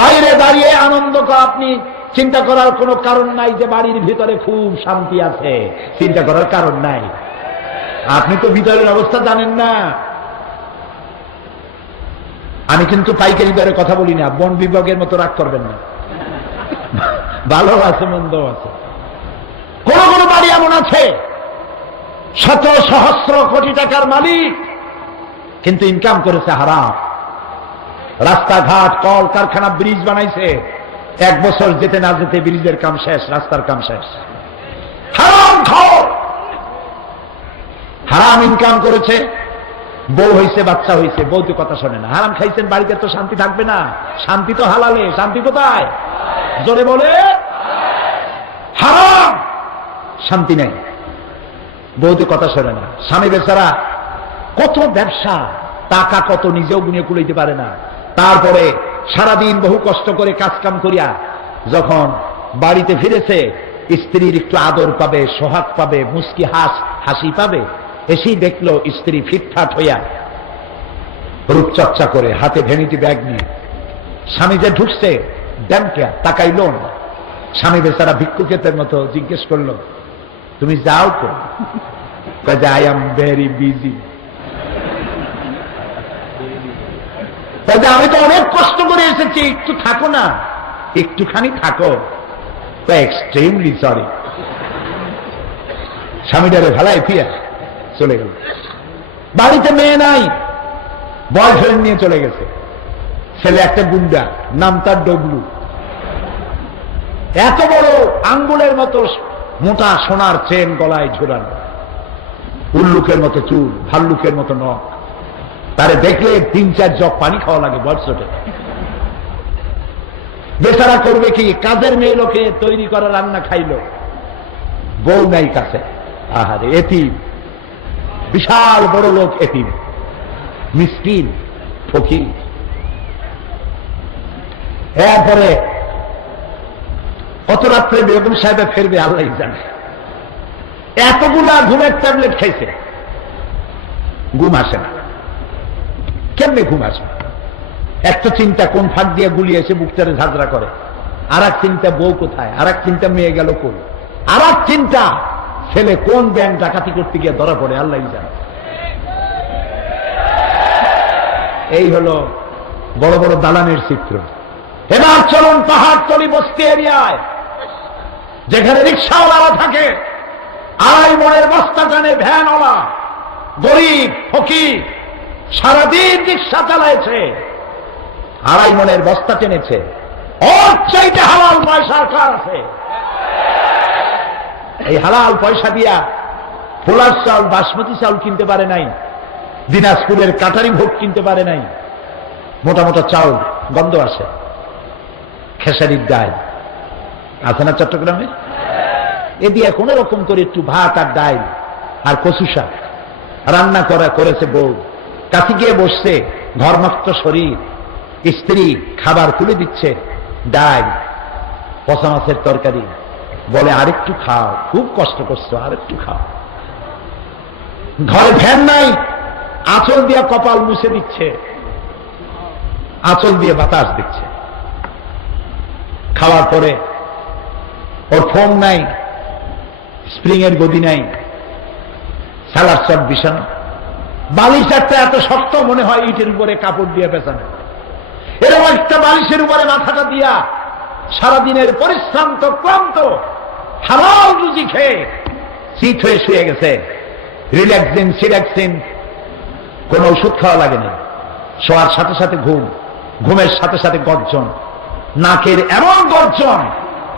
বাইরে দাঁড়িয়ে আনন্দ আপনি চিন্তা করার কোনো কারণ নাই যে বাড়ির ভিতরে খুব শান্তি আছে। চিন্তা করার কারণ নাই। আপনি তো ভিতরের অবস্থা জানেন না। আমি কিন্তু পাইকারি দরে কথা বলি না, বন বিভাগের মতো রাগ করবেন না। ভালো আছে, মন্দ আছে। কোন কোন বাড়ি এমন আছে শত সহস্র কোটি টাকার মালিক, কিন্তু ইনকাম করেছে হারাম। রাস্তাঘাট, কল কারখানা, ব্রিজ বানাইছে, 1 বছর যেতে না যেতে ব্রিজের কাম শেষ, রাস্তার কাম শেষ। হারাম খাও। হারাম ইনকাম করেছে, বউ হয়েছে, বাচ্চা হয়েছে, বউ তো কথা শোনে না। হারাম খাইছেন, বাড়িতে তো শান্তি থাকবে না। শান্তি তো হালালে, শান্তি কোথায়? জোরে বলে। হারাম, শান্তি নেই, বউ তো কথা শোনে না। স্বামী বেচারা কত ব্যবসা, টাকা কত, নিজেও গুনে কুলাইতে পারে না। তারপরে সারাদিন বহু কষ্ট করে কাজ কাম করিয়া যখন বাড়িতে ফিরেছে, স্ত্রীর একটু আদর পাবে, সোহাগ পাবে, মুস্কি হাসি পাবে, এসেই দেখলো স্ত্রী ফিটফাট হইয়া রূপচর্চা করে, হাতে ভ্যানিটি ব্যাগ নিয়ে স্বামী যে ঢুকছে ব্যাংকে তাকাইল না। স্বামী বেচারা ভিক্ষুকের মতো জিজ্ঞেস করলো, তুমি যাও তো? I am very busy. আমি তো অনেক কষ্ট করে এসেছি, একটু থাকো না, একটুখানি থাকো। Extremely sorry. স্বামীটারে ভালাই ফিয়া চলে গেল। বাড়িতে মেয়ে নাই, বয়ফ্রেন্ড নিয়ে চলে গেছে। ছেলে একটা গুন্ডা, নাম তার ডবলু। এত বড় আঙ্গুলের মতো মোটা সোনার চেন গলায় ঝোলানো, উল্লুকের মতো চুল, ভাল্লুকের মতো নখ। তারে দেখলে 3-4 জগ পানি খাওয়া লাগে বর্ষটে। বেচারা করবে কি? কাজের মেয়ে লোকে তৈরি করা রান্না খাইল, বউ নাই কাছে। আহারে এতিম, বিশাল বড় লোক এতিম, মিসকিন, ফকির। এরপরে কত রাত্রে বেগম সাহেবে ফিরবে আল্লাহ জানে। এতগুলা ঘুমের ট্যাবলেট খাইছে, ঘুম আসে না। কেমনে ঘুম আসে? একটা চিন্তা কোন ফাঁক দিয়ে গুলিয়েছে, বুকটারে ঝাঁঝরা করে। আর এক চিন্তা বউ কোথায়, আর এক চিন্তা মেয়ে গেল কোন, আর এক চিন্তা ছেলে কোন ব্যাংক ডাকাতি করতে গিয়ে ধরা পড়ে আল্লাহ জানে। এই হলো বড় বড় দালানের চিত্র। এবার চলুন পাহাড়তলি বস্তি এরিয়ায়, যেখানে রিক্সাওয়ালারা থাকে, 2.5 মণের বস্তা টানে ভ্যানওয়ালা, গরিব ফকির, সারাদিন রিক্সা চালাইছে, 2.5 মণের বস্তা টেনেছে। ওর চাইতে হালাল পয়সা কার আছে? এই হালাল পয়সা দিয়া ফুলার চাউল, বাসমতি চাউল কিনতে পারে নাই, দিনাজপুরের কাটারি ভোগ কিনতে পারে নাই। মোটা মোটা চাউল, গন্ধ আসে। খেসারির ডাল আছে না চট্টগ্রামে? এ দিয়ে কোন রকম করে একটু ভাত আর ডাল আর কচু শাক রান্না করেছে বউ। কাছে গিয়ে বসছে, ঘরমুক্ত শরীর, স্ত্রী খাবার তুলে দিচ্ছে, ডাল, পচা মাছের তরকারি। বলে আরেকটু খাও, খুব কষ্ট করছো, আরেকটু খাও। ঘরে ফ্যান নাই, আঁচল দিয়ে কপাল মুছে দিচ্ছে, আঁচল দিয়ে বাতাস দিচ্ছে। খাওয়ার পরে ওর ফোম নাই, স্প্রিং এর গদি নাই, সালার চট বিছানো, বালিশ একটা এত শক্ত মনে হয় ইটের উপরে কাপড় দিয়ে পেছানো। এরকম একটা বালিশের উপরে মাথাটা দিয়া সারাদিনের পরিশ্রান্ত ক্লান্ত হালাল রুজি খেয়ে চিত হয়ে শুয়ে গেছে। রিল্যাক্সিন, সিল্যাক্সিন, কোন ওষুধ খাওয়া লাগেনি। শোয়ার সাথে সাথে ঘুম, ঘুমের সাথে সাথে গর্জন, নাকের এমন গর্জন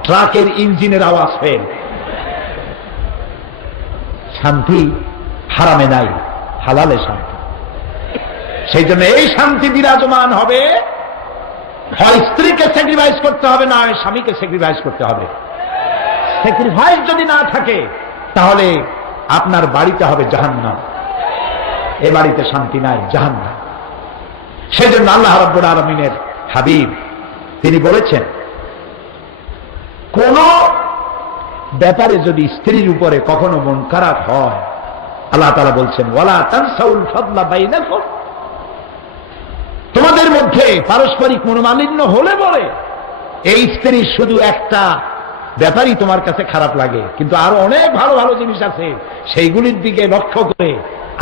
ট্রাকের ইঞ্জিনের আওয়াজ ফেল। শান্তি হারামে নাই, হালালে শান্তি। সেই জন্য এই শান্তি বিরাজমান হবে, হয় স্ত্রীকে স্যাক্রিফাইস করতে হবে, না হয় স্বামীকে স্যাক্রিফাইস করতে হবে। স্যাক্রিফাইস যদি না থাকে তাহলে আপনার বাড়িতে হবে জাহান্নাম। এ বাড়িতে শান্তি নাই, জাহান্নাম। সেই জন্য আল্লাহ রাব্বুল আলামিনের হাবিব তিনি বলেছেন, কোন ব্যাপারে যদি স্ত্রীর উপরে কখনো মন খারাপ হয়, আল্লাহ তাআলা বলছেন ওয়ালা তানসাউল ফাদলা বাইনাকুম, তোমাদের মধ্যে পারস্পরিক মনোমালিন্য হলে বলে এই স্ত্রীর শুধু একটা ব্যাপারই তোমার কাছে খারাপ লাগে, কিন্তু আরো অনেক ভালো ভালো জিনিস আছে, সেইগুলির দিকে লক্ষ্য করে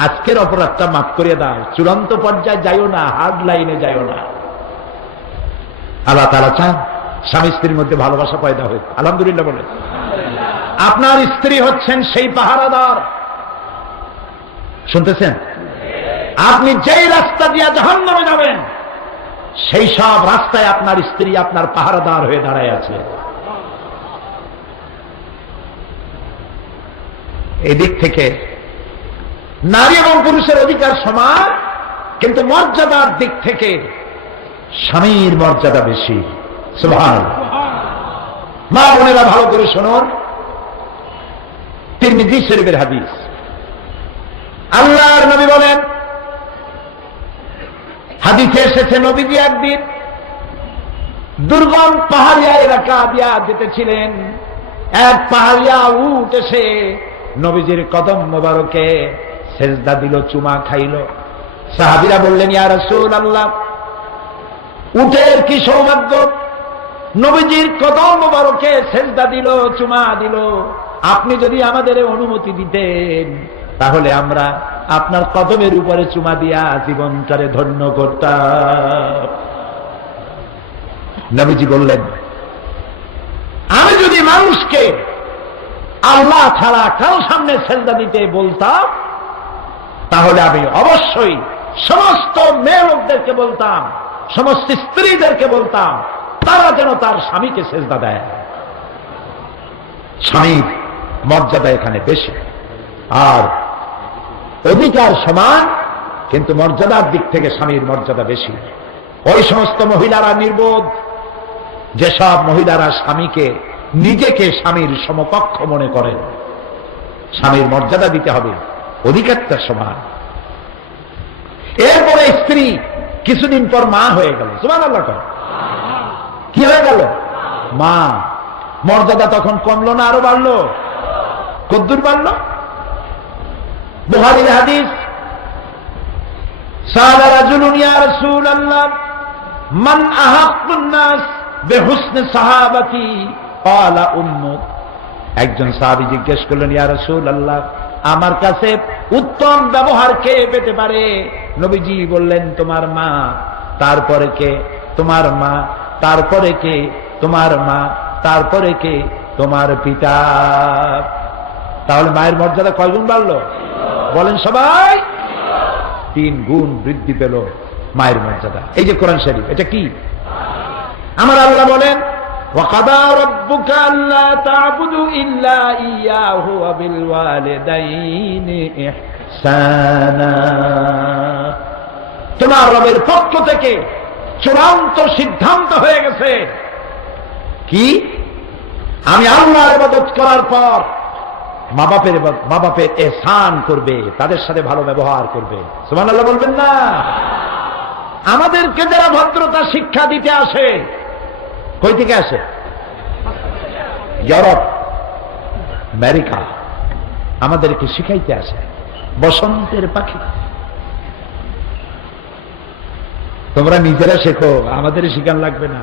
আজকের অপরাধটা মাফ করে দাও। চূড়ান্ত পর্যায়ে যাইও না, হার্ড লাইনে যাইও না। আল্লাহ তাআলা চান স্বামী স্ত্রীর মধ্যে ভালোবাসা পয়দা হোক। আলহামদুলিল্লাহ বলে। আপনার স্ত্রী হচ্ছেন সেই পাহারাদার, শুনতেছেন? আপনি যেই রাস্তা দিয়ে জাহান্নামে যাবেন, সেই সব রাস্তায় আপনার স্ত্রী আপনার পাহারাদার হয়ে দাঁড়ায় আছে। এই দিক থেকে নারী এবং পুরুষের অধিকার সমান, কিন্তু মর্যাদার দিক থেকে স্বামীর মর্যাদা বেশি। সুবহানাল্লাহ। মা বোনেরা ভালো করে শুনুন, তিরমিজি শরীফের হাদিস। আল্লাহর নবী বলেন, হাদিসে এসেছে নবীজি একদিন দুর্গম পাহাড়িয়া এলাকা দিয়া যেতেছিলেন। এক পাহাড়িয়া উট এসে নবীজির কদম মোবারকে সেজদা দিল, চুমা খাইল। সাহাবীরা বললেন, ইয়া রাসূলুল্লাহ, উটের কি সৌভাগ্য, নবীজির কদম মোবারকে সেজদা দিল, চুমা দিল। আপনি যদি আমাদের অনুমতি দিতেন তাহলে আমরা আপনার কদমের উপরে চুমা দিয়া জীবনটারে ধন্য করতাম। নবীজি বললেন, আমি যদি মানুষকে আল্লাহ ছাড়া কারো সামনে সেজদা দিতে বলতাম তাহলে আমি অবশ্যই সমস্ত মেয়ে লোকদেরকে বলতাম, সমস্ত স্ত্রীদেরকে বলতাম তারা যেন তার স্বামীকে সেজদা দেয়। স্বামীর মর্যাদা এখানে বেশি, আর অধিকার সমান, কিন্তু মর্যাদার দিক থেকে স্বামীর মর্যাদা বেশি। ওই সমস্ত মহিলারা নির্বোধ, যেসব মহিলারা স্বামীকে নিজেকে স্বামীর সমকক্ষ মনে করেন। স্বামীর মর্যাদা দিতে হবে, অধিকারটা সমান। এরপরে স্ত্রী কিছুদিন পর মা হয়ে গেল। সুবহানাল্লাহ। কি হয়ে গেল? মা। মর্যাদা তখন কমলো না আরো বাড়লো? কদ্দুর বাড়লো? বুখারীর হাদিস, সাআলা রাজুলুন ইয়া রাসূলুল্লাহ মান আহাক্কুন নাস বিহুসনি সাহাবাতি ক্বালা উম্মুক। একজন সাহাবী জিজ্ঞেস করলেন, ইয়া রাসূলুল্লাহ, আমার কাছে উত্তম ব্যবহার কে পেতে পারে? নবীজি বললেন, তোমার মা। তারপরে কে? তোমার মা। তারপরে কে? তোমার মা। তারপরে কে? তোমার পিতা। তাহলে মায়ের মর্যাদা কয়গুণ বাড়লো? বলেন সবাই। 3 গুণ বৃদ্ধি পেল মায়ের মর্যাদা। এই যে কোরআন শরীফ, এটা কি? আমার আল্লাহ বলেন, وَقَضَى رَبُّكَ أَلَّا تَعْبُدُوا إِلَّا إِيَّاهُ وَبِالْوَالِدَيْنِ إِحْسَانًا। তোমার রবের পক্ষ থেকে চূড়ান্ত সিদ্ধান্ত হয়ে গেছে কি? আমি আল্লাহর ইবাদত করার পর মা বাপের ইহসান করবে, তাদের সাথে ভালো ব্যবহার করবে। সুবহানাল্লাহ বলবেন না? আমাদেরকে যারা ভদ্রতা শিক্ষা দিতে আসে, কই থেকে আসে? ইউরোপ, আমেরিকা, আমাদেরকে শিখাইতে আসে। বসন্তের পাখি। তোমরা নিজেরা শেখো, আমাদের শিখান লাগবে না।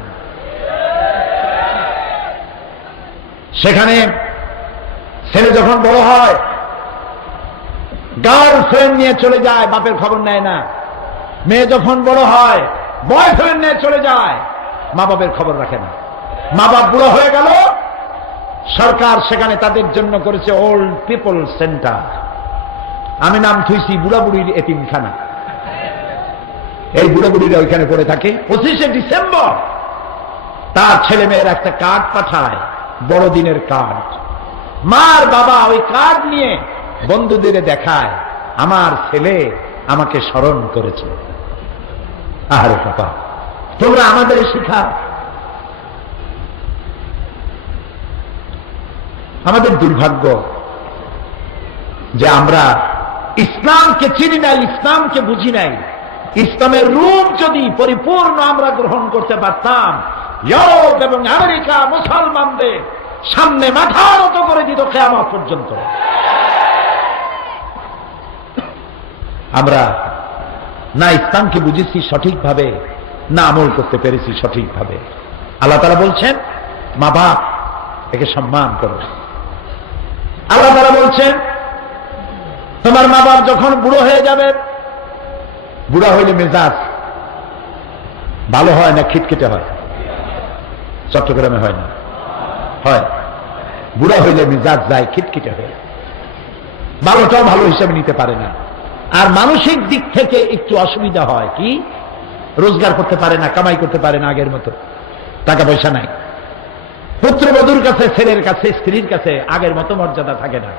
সেখানে ছেলে যখন বড় হয়, গার্লফ্রেন্ড নিয়ে চলে যায়, বাপের খবর নেয় না। মেয়ে যখন বড় হয়, বয়ফ্রেন্ড নিয়ে চলে যায়, মা বাপের খবর রাখে না। মা বাপ বুড়ো হয়ে গেল, সরকার সেখানে তাদের জন্য করেছে ওল্ড পিপল সেন্টার। আমি নাম থুইছি বুড়া বুড়ির এতিমখানা। এই বুড়া বুড়িরা ওইখানে পড়ে থাকে। 25শে ডিসেম্বর তার ছেলে মেয়ের একটা কার্ড পাঠায়, বড়দিনের কার্ড। মার বাবা ওই কার্ড নিয়ে বন্ধুদের দেখায়, আমার ছেলে আমাকে স্মরণ করেছে। আরে বাবা, তোমরা আমাদের শিখাও। আমাদের দুর্ভাগ্য যে আমরা ইসলামকে চিনি নাই, ইসলামকে বুঝি নাই। ইসলামের রূপ যদি পরিপূর্ণ আমরা গ্রহণ করতে পারতাম, ইউরোপ এবং আমেরিকা মুসলমানদের সামনে মাথা নত করে দিত কিয়ামত পর্যন্ত। আমরা না ইসলামকে বুঝেছি সঠিকভাবে, না আমল করতে পেরেছি সঠিকভাবে। আল্লাহ তাআলা বলছেন, মা বাপ একে সম্মান করো। আল্লাহ তাআলা বলছেন, তোমার মা বাপ যখন বুড়ো হয়ে যাবে, বুড়া হইলে মেজাজ ভালো হয় না খিটখিটে হয়? চট্টগ্রামে হয় না? হয়। বুড়া হইলে মেজাজ যায়, খিটখিটে হয়ে, ভালোটাও ভালো হিসাবে নিতে পারে না। আর মানসিক দিক থেকে একটু অসুবিধা হয়। কি? রোজগার করতে পারে না, কামাই করতে পারে না আগের মতো, টাকা পয়সা নাই। পুত্রবধূর কাছে, ছেলের কাছে, স্ত্রীর কাছে আগের মতো মর্যাদা থাকে না।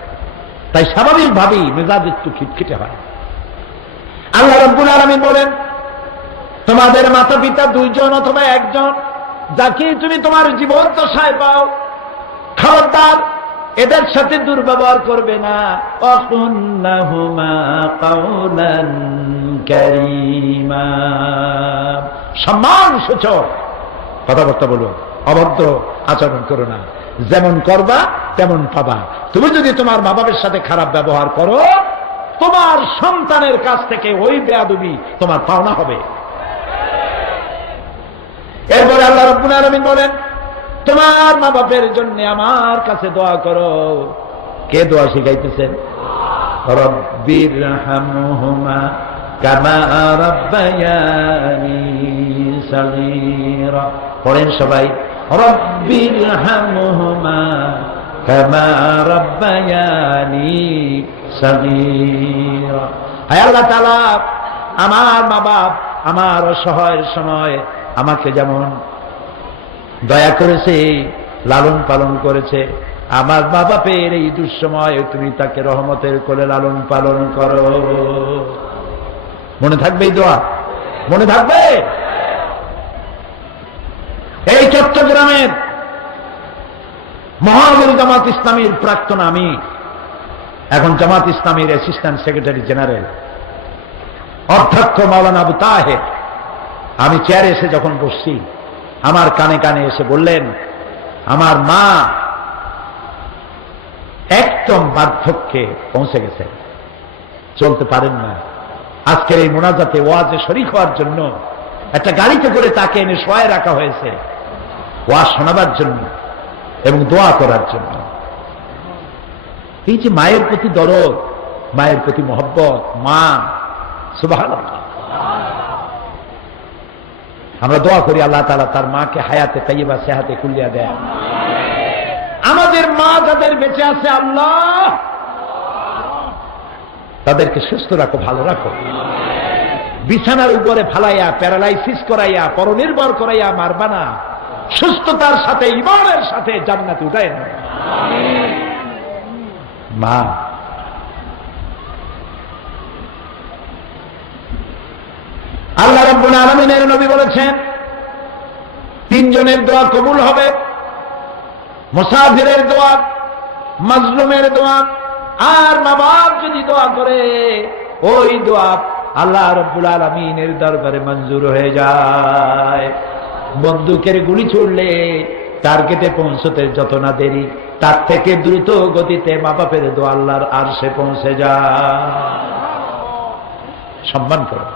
তাই স্বাভাবিকভাবেই মেজাজ একটু খিটখিটে হয়। আল্লাহ রাব্বুল আলামিন বলেন, তোমাদের মাতা পিতা দুইজন অথবা একজন, যাকে তুমি তোমার জীবন দশায় পাও, খবরদার এদের সাথে দুর্ব্যবহার করবে না। ওয়াকুল্লাহুমা কাওলান কারীমা, সম্মান সূচক কথাবার্তা বলো, অভদ্র আচরণ করো না। যেমন করবা তেমন পাবা। তুমি যদি তোমার মা বাবার সাথে খারাপ ব্যবহার করো, তোমার সন্তানের কাছ থেকে ওই বেয়াদবি তোমার পাওনা হবে। এরপরে আল্লাহ রাব্বুল আলামিন বলেন, তোমার মা বাপের জন্য আমার কাছে দোয়া করো। কে দোয়া শিখাইতেছেন? রব্বিরহামহুমা কামা রাব্বায়ানি সাগীরা। পড়েন সবাই, রব্বিরহামহুমা কামা রাব্বায়ানি সাগীরা। হে আল্লাহ তাআলা, আমার মা বাপ আমার অসহায়ের সময় আমাকে যেমন দয়া করেছে, লালন পালন করেছে, আমার মা বাপের এই দুঃসময় তুমি তাকে রহমতের কোলে লালন পালন করো। মনে থাকবে এই দোয়া? মনে থাকবে? এই চট্টগ্রামের মহাবীর জামাত ইসলামীর প্রাক্তন আমি, এখন জামাত ইসলামীর অ্যাসিস্ট্যান্ট সেক্রেটারি জেনারেল অধ্যক্ষ মাওলানা আবু তাহের, আমি চেয়ারে এসে যখন বসছি, আমার কানে কানে এসে বললেন, আমার মা একদম বার্ধক্যে পৌঁছে গেছে, চলতে পারেন না। আজকের এই মোনাজাতে ওয়াজে শরীক হওয়ার জন্য একটা গাড়িতে করে তাকে এনে শোয়ায় রাখা হয়েছে, ওয়াজ শোনাবার জন্য এবং দোয়া করার জন্য। এই যে মায়ের প্রতি দরদ, মায়ের প্রতি মহব্বত, মা সুবহানাল্লাহ। আমরা দোয়া করি আল্লাহ তাআলা তার মাকে হায়াতে তাইয়্যিবা সেহাতে কুল্লিয়া দেয়। আমাদের মা যাদের বেঁচে আছে, আল্লাহ তাদেরকে সুস্থ রাখো, ভালো রাখো। বিছানার উপরে ফালাইয়া প্যারালাইসিস করাইয়া পরনির্ভর করাইয়া মারবা না, সুস্থতার সাথে ঈমানের সাথে জান্নাতে উঠায় না। মা আল্লাহ রাব্বুল আলামিনের নবী বলেছেন, তিনজনের দোয়া কবুল হবে, মুসাফিরের দোয়া, মাজলুমের দোয়া, আর মা বাপ যদি দোয়া করে ওই দোয়া আল্লাহ রাব্বুল আলামিনের দরবারে মঞ্জুর হয়ে যায়। বন্দুকের গুলি ছুড়লে টার্গেটে পৌঁছতে যত না দেরি, তার থেকে দ্রুত গতিতে মা বাপের দোয়া আল্লাহর আরশে পৌঁছে যায়। সম্মান করো।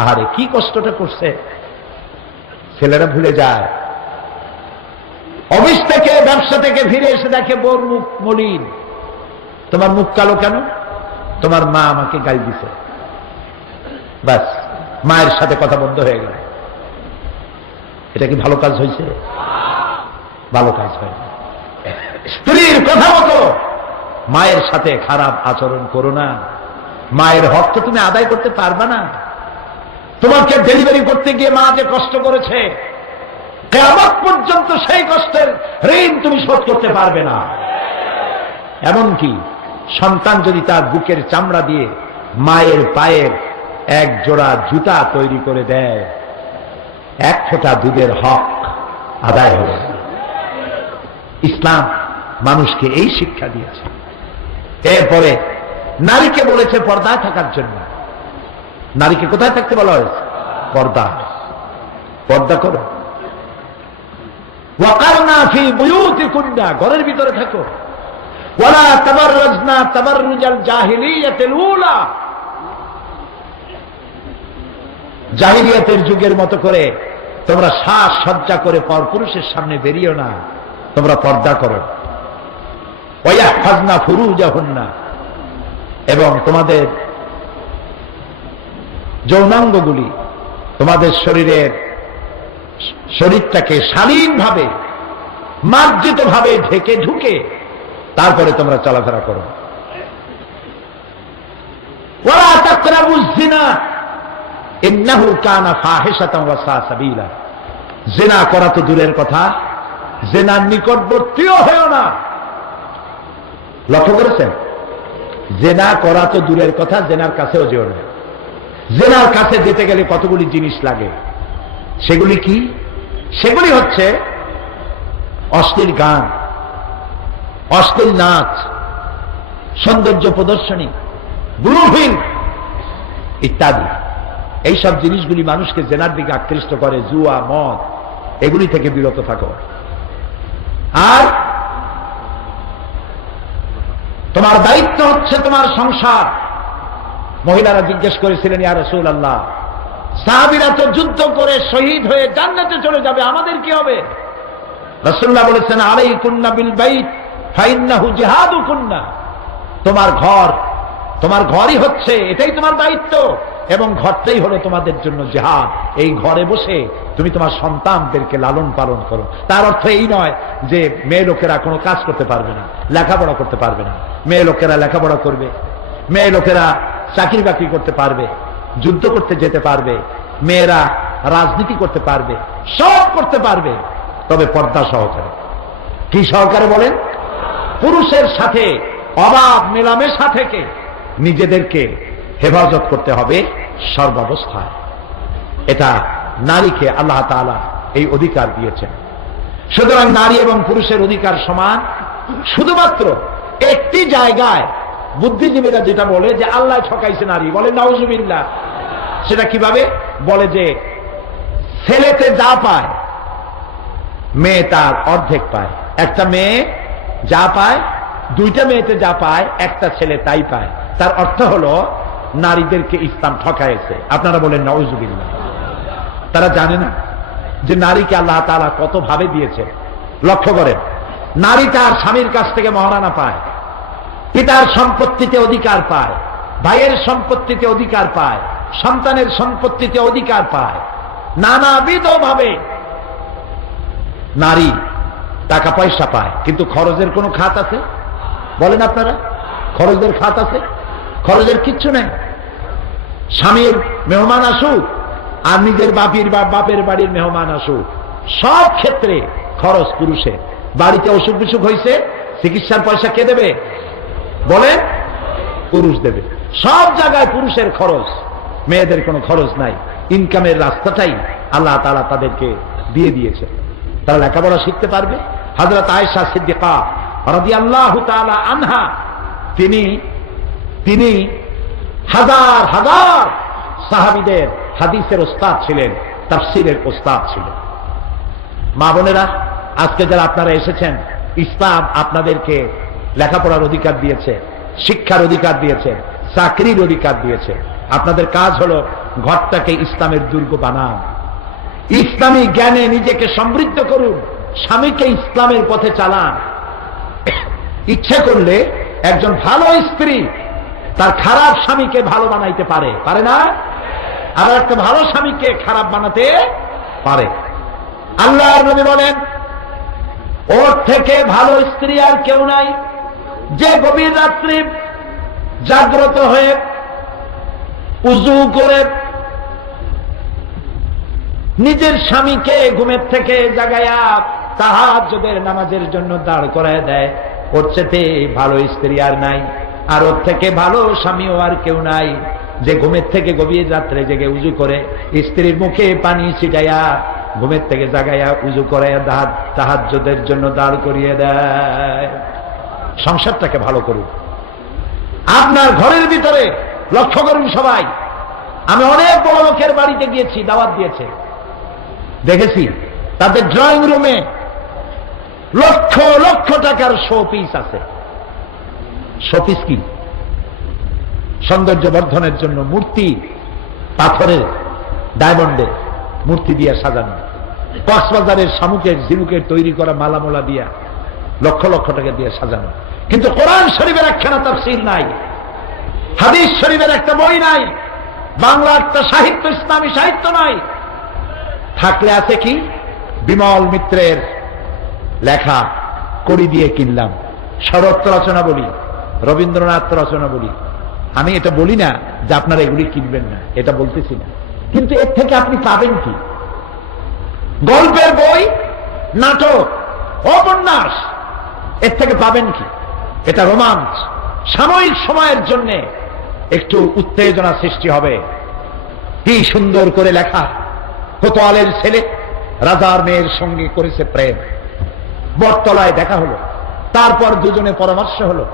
আহারে কি কষ্টটা করছে, ছেলেরা ভুলে যায়। অফিস থেকে ব্যবসা থেকে ফিরে এসে দেখে বোর মুখ মলিন। তোমার মুখ কালো কেন? তোমার মা আমাকে গালি দিছে। ব্যাস, মায়ের সাথে কথা বন্ধ হয়ে গেল। এটা কি ভালো কাজ হয়েছে? ভালো কাজ হয় না। স্ত্রীর কথা মতো মায়ের সাথে খারাপ আচরণ করো না। মায়ের হক তো তুমি আদায় করতে পারবে না। তোমাকে ডেলিভারি করতে গিয়ে মা যে কষ্ট করেছে, কিয়ামত পর্যন্ত সেই কষ্টের ঋণ তুমি শোধ করতে পারবে না। এমনকি সন্তান যদি তার বুকের চামড়া দিয়ে মায়ের পায়ের এক জোড়া জুতা তৈরি করে দেয়, এক ফোঁটা দুধের হক আদায় হবে না। ইসলাম মানুষকে এই শিক্ষা দিয়েছে। এরপরে নারীকে বলেছে পর্দায় থাকার জন্য। নারীকে কোথায় থাকতে বলা হয়েছে? পর্দা। পর্দা করো। ওয়াকারনা ফি বুয়ুতিকুন্না, ঘরের ভিতরে থাকো। ওয়ালা তাবাররাজনা তাবাররুজাল জাহিলিয়াতিল উলা, জাহিলিয়াতের যুগের মতো করে তোমরা সাজ সজ্জা করে পরপুরুষের সামনে বেরিও না, তোমরা পর্দা করো। ওয়ায়াহফাজনা ফুরুজাহুন্না, এবং তোমাদের যৌনাঙ্গগুলি, তোমাদের শরীরটাকে শালীনভাবে মার্জিতভাবে ঢেকে ঢুকে তারপরে তোমরা চলাফেরা করো। ওয়ালা তাকরাবুজ জিনা ইন্নাহু কানা ফাহিশাতান ওয়া সা সাবিলা, জিনা করা তো দূরের কথা, জিনার নিকটবর্তীও হয়ো না। লক্ষ্য করেছেন? জেনা করা তো দূরের কথা, জেনার কাছেও যেও না। জেনার কাছে যেতে গেলে কতগুলি জিনিস লাগে। সেগুলি কি? সেগুলি হচ্ছে অশ্লীল গান, অশ্লীল নাচ, সৌন্দর্য প্রদর্শনী, ব্লুফিল্ম ইত্যাদি। এইসব জিনিসগুলি মানুষকে জেনার দিকে আকৃষ্ট করে। জুয়া, মদ, এগুলি থেকে বিরত থাকো। আর তোমার দায়িত্ব হচ্ছে তোমার সংসার। মহিলারা জিজ্ঞেস করেছিলেন, ইয়া রাসূলুল্লাহ, সাহাবীরা তো যুদ্ধ করে শহীদ হয়ে জান্নাতে চলে যাবে, আমাদের কি হবে? রাসূলুল্লাহ বলেছেন, আলাইকুন্না বিল বাইত ফাইন্নাহু জিহাদুকুন্না। তোমার ঘরই হচ্ছে, এটাই তোমার দায়িত্ব, এবং ঘরটাই হলো তোমাদের জন্য জিহাদ। এই ঘরে বসে তুমি তোমার সন্তানদেরকে লালন পালন করো। তার অর্থ এই নয় যে মেয়ে লোকেরা কোনো কাজ করতে পারবে না, লেখাপড়া করতে পারবে না। মেয়ে লোকেরা লেখাপড়া করবে, মেয়ে লোকেরা চাকরি বাকরি করতে পারবে, যুদ্ধ করতে যেতে পারবে, মেয়েরা রাজনীতি করতে পারবে, সব করতে পারবে, তবে পর্দা সহকারে। কি সহকারে বলেন? পুরুষের সাথে অবাধ মেলামেশা থেকে নিজেদেরকে হেফাজত করতে হবে সর্বাবস্থায়। এটা নারীকে আল্লাহ তাআলা এই অধিকার দিয়েছেন। সুতরাং নারী এবং পুরুষের অধিকার সমান। শুধুমাত্র একটি জায়গায় বুদ্ধিজীবীরা যেটা বলে যে আল্লাহ ঠকাইছে নারী, বলে নাউজুবিল্লাহ। সেটা কিভাবে বলে? যে ছেলেতে যা পায় মেয়ে তার অর্ধেক পায়। একটা মেয়ে যা পায়, দুইটা মেয়েতে যা পায় একটা ছেলে তাই পায়। তার অর্থ হলো নারীদেরকে ইসলাম ঠকাইছে। আপনারা বলেন নাউজুবিল্লাহ। তারা জানে না যে নারীকে আল্লাহ তাআলা কত ভাবে দিয়েছে। লক্ষ্য করেন, নারী তার স্বামীর কাছ থেকে মহারানা পায়, পিতার সম্পত্তিতে অধিকার পায়, ভাইয়ের সম্পত্তিতে অধিকার পায়, সন্তানের সম্পত্তিতে অধিকার পায়। নানাবিধ ভাবে নারী টাকা পয়সা পায়। কিন্তু খরচের কোনো খাত আছে? বলেন আপনারা, খরচের খাত আছে? খরচের কিচ্ছু নেই। স্বামীর মেহমান আসুক আর নিজের বাপের বাড়ির মেহমান আসুক, সব ক্ষেত্রে খরচ পুরুষের। বাড়িতে অসুখ বিসুখ হয়েছে, চিকিৎসার পয়সা কে দেবে? বলেন, পুরুষ দেবে। সব জায়গায় পুরুষের খরচ, মেয়েদের কোনো খরচ নাই। ইনকামের রাস্তাটাই আল্লাহ তাআলা তাদেরকে দিয়ে দিয়েছে। তারা লেখাপড়া শিখতে পারবে। হযরত আয়েশা সিদ্দিকা রাদিয়াল্লাহু তাআলা আনহা, তিনি হাজার হাজার সাহাবীদের হাদিসের ওস্তাদ ছিলেন, তাফসীরের ওস্তাদ ছিলেন। মা বোনেরা, আজকে যারা আপনারা এসেছেন, ইসলাম আপনাদেরকে লেখাপড়ার অধিকার দিয়েছে, শিক্ষার অধিকার দিয়েছে, চাকরির অধিকার দিয়েছে। আপনাদের কাজ হলো ঘরটাকে ইসলামের দুর্গ বানান, ইসলামী জ্ঞানে নিজেকে সমৃদ্ধ করুন, স্বামীকে ইসলামের পথে চালান। ইচ্ছে করলে একজন ভালো স্ত্রী তার খারাপ স্বামীকে ভালো বানাইতে পারে, পারে না? আবার একটা ভালো স্বামীকে খারাপ বানাতে পারে। আল্লাহর নবী বলেন, ওর থেকে ভালো স্ত্রী আর কেউ নাই, যে গভীর রাত্রি জাগ্রত হয়ে উযু করে নিজের স্বামীকে ঘুমের থেকে জাগায়া তাহাজ্জুদের নামাজের জন্য দাঁড় করায় দেয়, ওর চেয়ে ভালো স্ত্রী আর নাই। আর ওর থেকে ভালো স্বামীও আর কেউ নাই, যে ঘুমের থেকে গভীর রাত্রে জেগে উযু করে স্ত্রীর মুখে পানি ছিটাইয়া ঘুমের থেকে জাগাইয়া উযু করাইয়া তাহাজ্জুদের জন্য দাঁড় করিয়ে দেয়। সংসারটাকে ভালো করুন। আপনার ঘরের ভিতরে লক্ষ্য করুন সবাই। আমি অনেক বড় লোকের বাড়িতে গিয়েছি, দাওয়াত দিয়েছে, দেখেছি তাদের ড্রয়িং রুমে লক্ষ লক্ষ টাকার শোপিস আছে। শোপিস কি? সৌন্দর্য বর্ধনের জন্য মূর্তি, পাথরের, ডায়মন্ডের মূর্তি দিয়ে সাজানো, কক্সবাজারের শামুকের ঝিনুকের তৈরি করা মালামোলা দিয়া লক্ষ লক্ষ টাকা দিয়ে সাজানো। কিন্তু কোরআন শরীফের একখানা তাফসীর নাই, হাদিস শরীফের একটা বই নাই, বাংলা একটা সাহিত্য, ইসলামী সাহিত্য নাই। থাকলে আছে কি? বিমল মিত্রের লেখা কড়ি দিয়ে কিনলাম, শরৎ রচনা বলি, রবীন্দ্রনাথ রচনা বলি। আমি এটা বলি না যে আপনারা এগুলি কিনবেন না, এটা বলতেছি না, কিন্তু এর থেকে আপনি পাবেন কি? গল্পের বই, নাটক, উপন্যাস, এর থেকে পাবেন কি? এটা রোমাঞ্চ, সাময়িক সময়ের জন্য একটু উত্তেজনা সৃষ্টি হবে। কি সুন্দর করে লেখা, কোতোয়ালের ছেলে রাজার মেয়ের সঙ্গে করেছে প্রেম, বটতলায় দেখা হলো, তারপর দুজনে পরামর্শ হলো,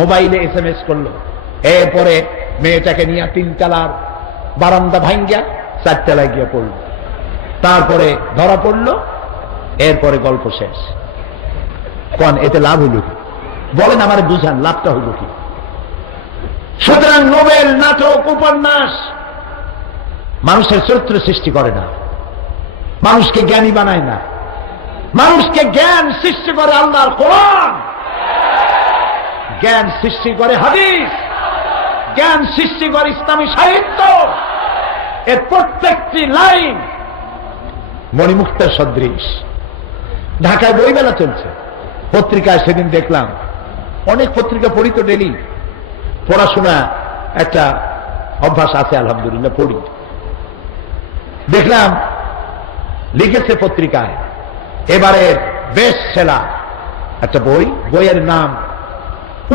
মোবাইলে SMS করলো, এরপরে মেয়েটাকে নিয়ে 3 তলার বারান্দা ভাঙ্গা 4 তলায় গিয়ে পড়ল, তারপরে ধরা পড়লো, এরপরে গল্প শেষ। কোন এতে লাভ হইল কি? বলেন আমারে বুঝান, লাভটা হইল কি? সুতরাং নোবেল, নাটক, উপন্যাস মানুষের চরিত্র সৃষ্টি করে না, মানুষকে জ্ঞানী বানায় না। মানুষকে জ্ঞান সৃষ্টি করে আল্লাহর কোরআন, জ্ঞান সৃষ্টি করে হাদিস, জ্ঞান সৃষ্টি করে ইসলামী সাহিত্য। এর প্রত্যেকটি লাইন মণিমুক্তার সদৃশ। ঢাকায় বইমেলা চলছে, পত্রিকায় সেদিন দেখলাম, অনেক পত্রিকা পড়ি তো ডেলি, পড়াশোনা একটা অভ্যাস আছে আলহামদুলিল্লাহ, পড়ি। দেখলাম লিখেছে পত্রিকায় এবারের বেস্ট সেলার একটা বই, বইয়ের নাম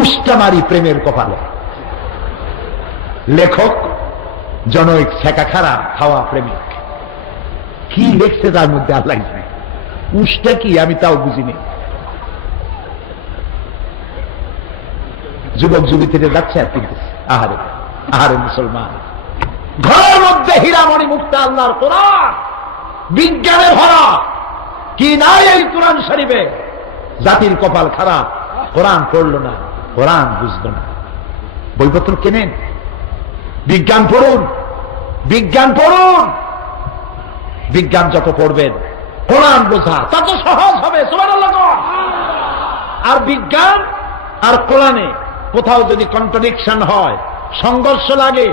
উষ্টামারি প্রেমের কপালে। লেখক জনৈক ছেঁকা খাওয়া প্রেমিক। কি লিখছে তার মধ্যে আল্লাহ জানে, উষ্টা কি আমি তাও বুঝিনি। যুবক যুবতীদের যাচ্ছে আর কিনতেছে, আহারে আহারে মুসলমান। ঘরের মধ্যে হীরামণি মুক্তা আল্লাহর কোরআন, বিজ্ঞানে ভরা, কি নাই এই কোরআন শরীফে। জাতির কপাল খারাপ, কোরআন পড়লো না, কোরআন বুঝলো না। বইপত্র কেনেন, বিজ্ঞান পড়ুন, বিজ্ঞান পড়ুন। বিজ্ঞান যত পড়বেন, কোরআন বোঝা তত সহজ হবে। সুবহানাল্লাহ। আর বিজ্ঞান আর কোরআনে কোথাও যদি কন্ট্রাডিকশন হয়, সংঘর্ষ লাগে,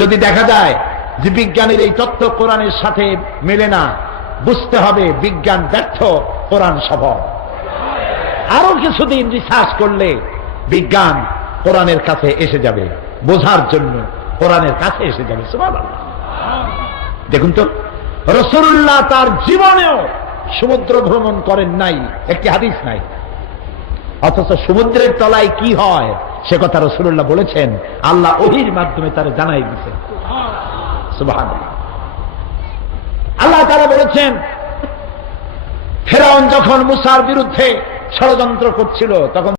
যদি দেখা যায় যে বিজ্ঞানের এই তত্ত্ব কোরআনের সাথে মেলে না, বুঝতে হবে বিজ্ঞান ব্যর্থ, কোরআন সফল। আরো কিছুদিন রিসার্চ করলে বিজ্ঞান কোরআনের কাছে এসে যাবে, বোঝার জন্য কোরআনের কাছে এসে যাবে। সুবহানাল্লাহ। দেখুন তো, রাসূলুল্লাহ তার জীবনেও সমুদ্র ভ্রমণ করেন নাই, একটি হাদিস নাই। অথচ সমুদ্রের তলায় কি হয় সে কথা রাসূলুল্লাহ বলেছেন, আল্লাহ ওহীর মাধ্যমে তারা জানাই দিয়েছেন। সুবহানাল্লাহ। আল্লাহ তাআলা বলেছেন, ফিরআউন যখন মুসার বিরুদ্ধে ষড়যন্ত্র করছিল তখন